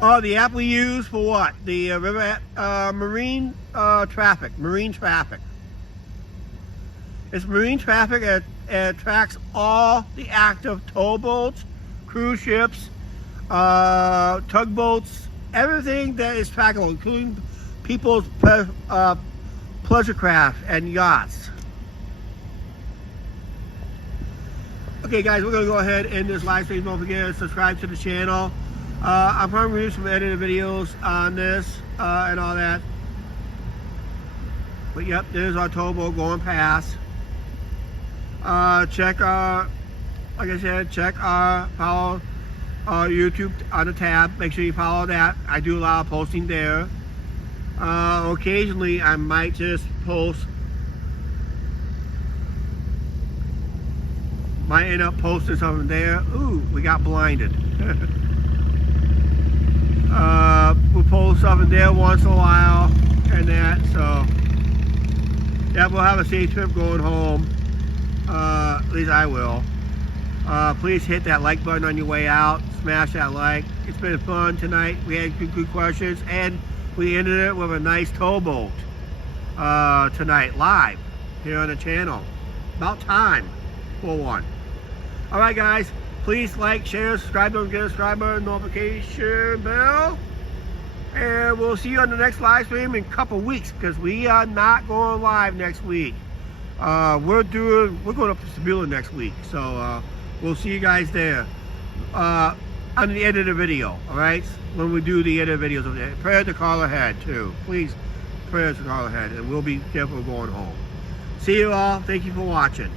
Oh, the app we use for what? The marine traffic. It's marine traffic. It tracks all the active towboats, cruise ships, tugboats, everything that is trackable, including people's pleasure craft and yachts. Okay, guys, we're going to go ahead and end this live stream. Don't forget to subscribe to the channel. I'm probably doing some edited videos on this and all that. But yep, there's our towboat going past. Check our, like I said, follow YouTube on the tab. Make sure you follow that. I do a lot of posting there. Occasionally I might just might end up posting something there. Ooh, we got blinded. We'll post something there once in a while and that, so yeah, we'll have a safe trip going home. At least I will. Please hit that like button on your way out. Smash that like. It's been fun tonight. We had good questions, and we ended it with a nice towboat tonight, live here on the channel. About time for one. All right, guys. Please like, share, subscribe, don't forget to subscribe button, notification bell. And we'll see you on the next live stream in a couple weeks, because we are not going live next week. We're going up to Sibylla next week. So we'll see you guys there. On the end of the video, all right? When we do the edited videos of it. Prayer to call ahead too. Please, prayers to call ahead, and we'll be careful going home. See you all. Thank you for watching.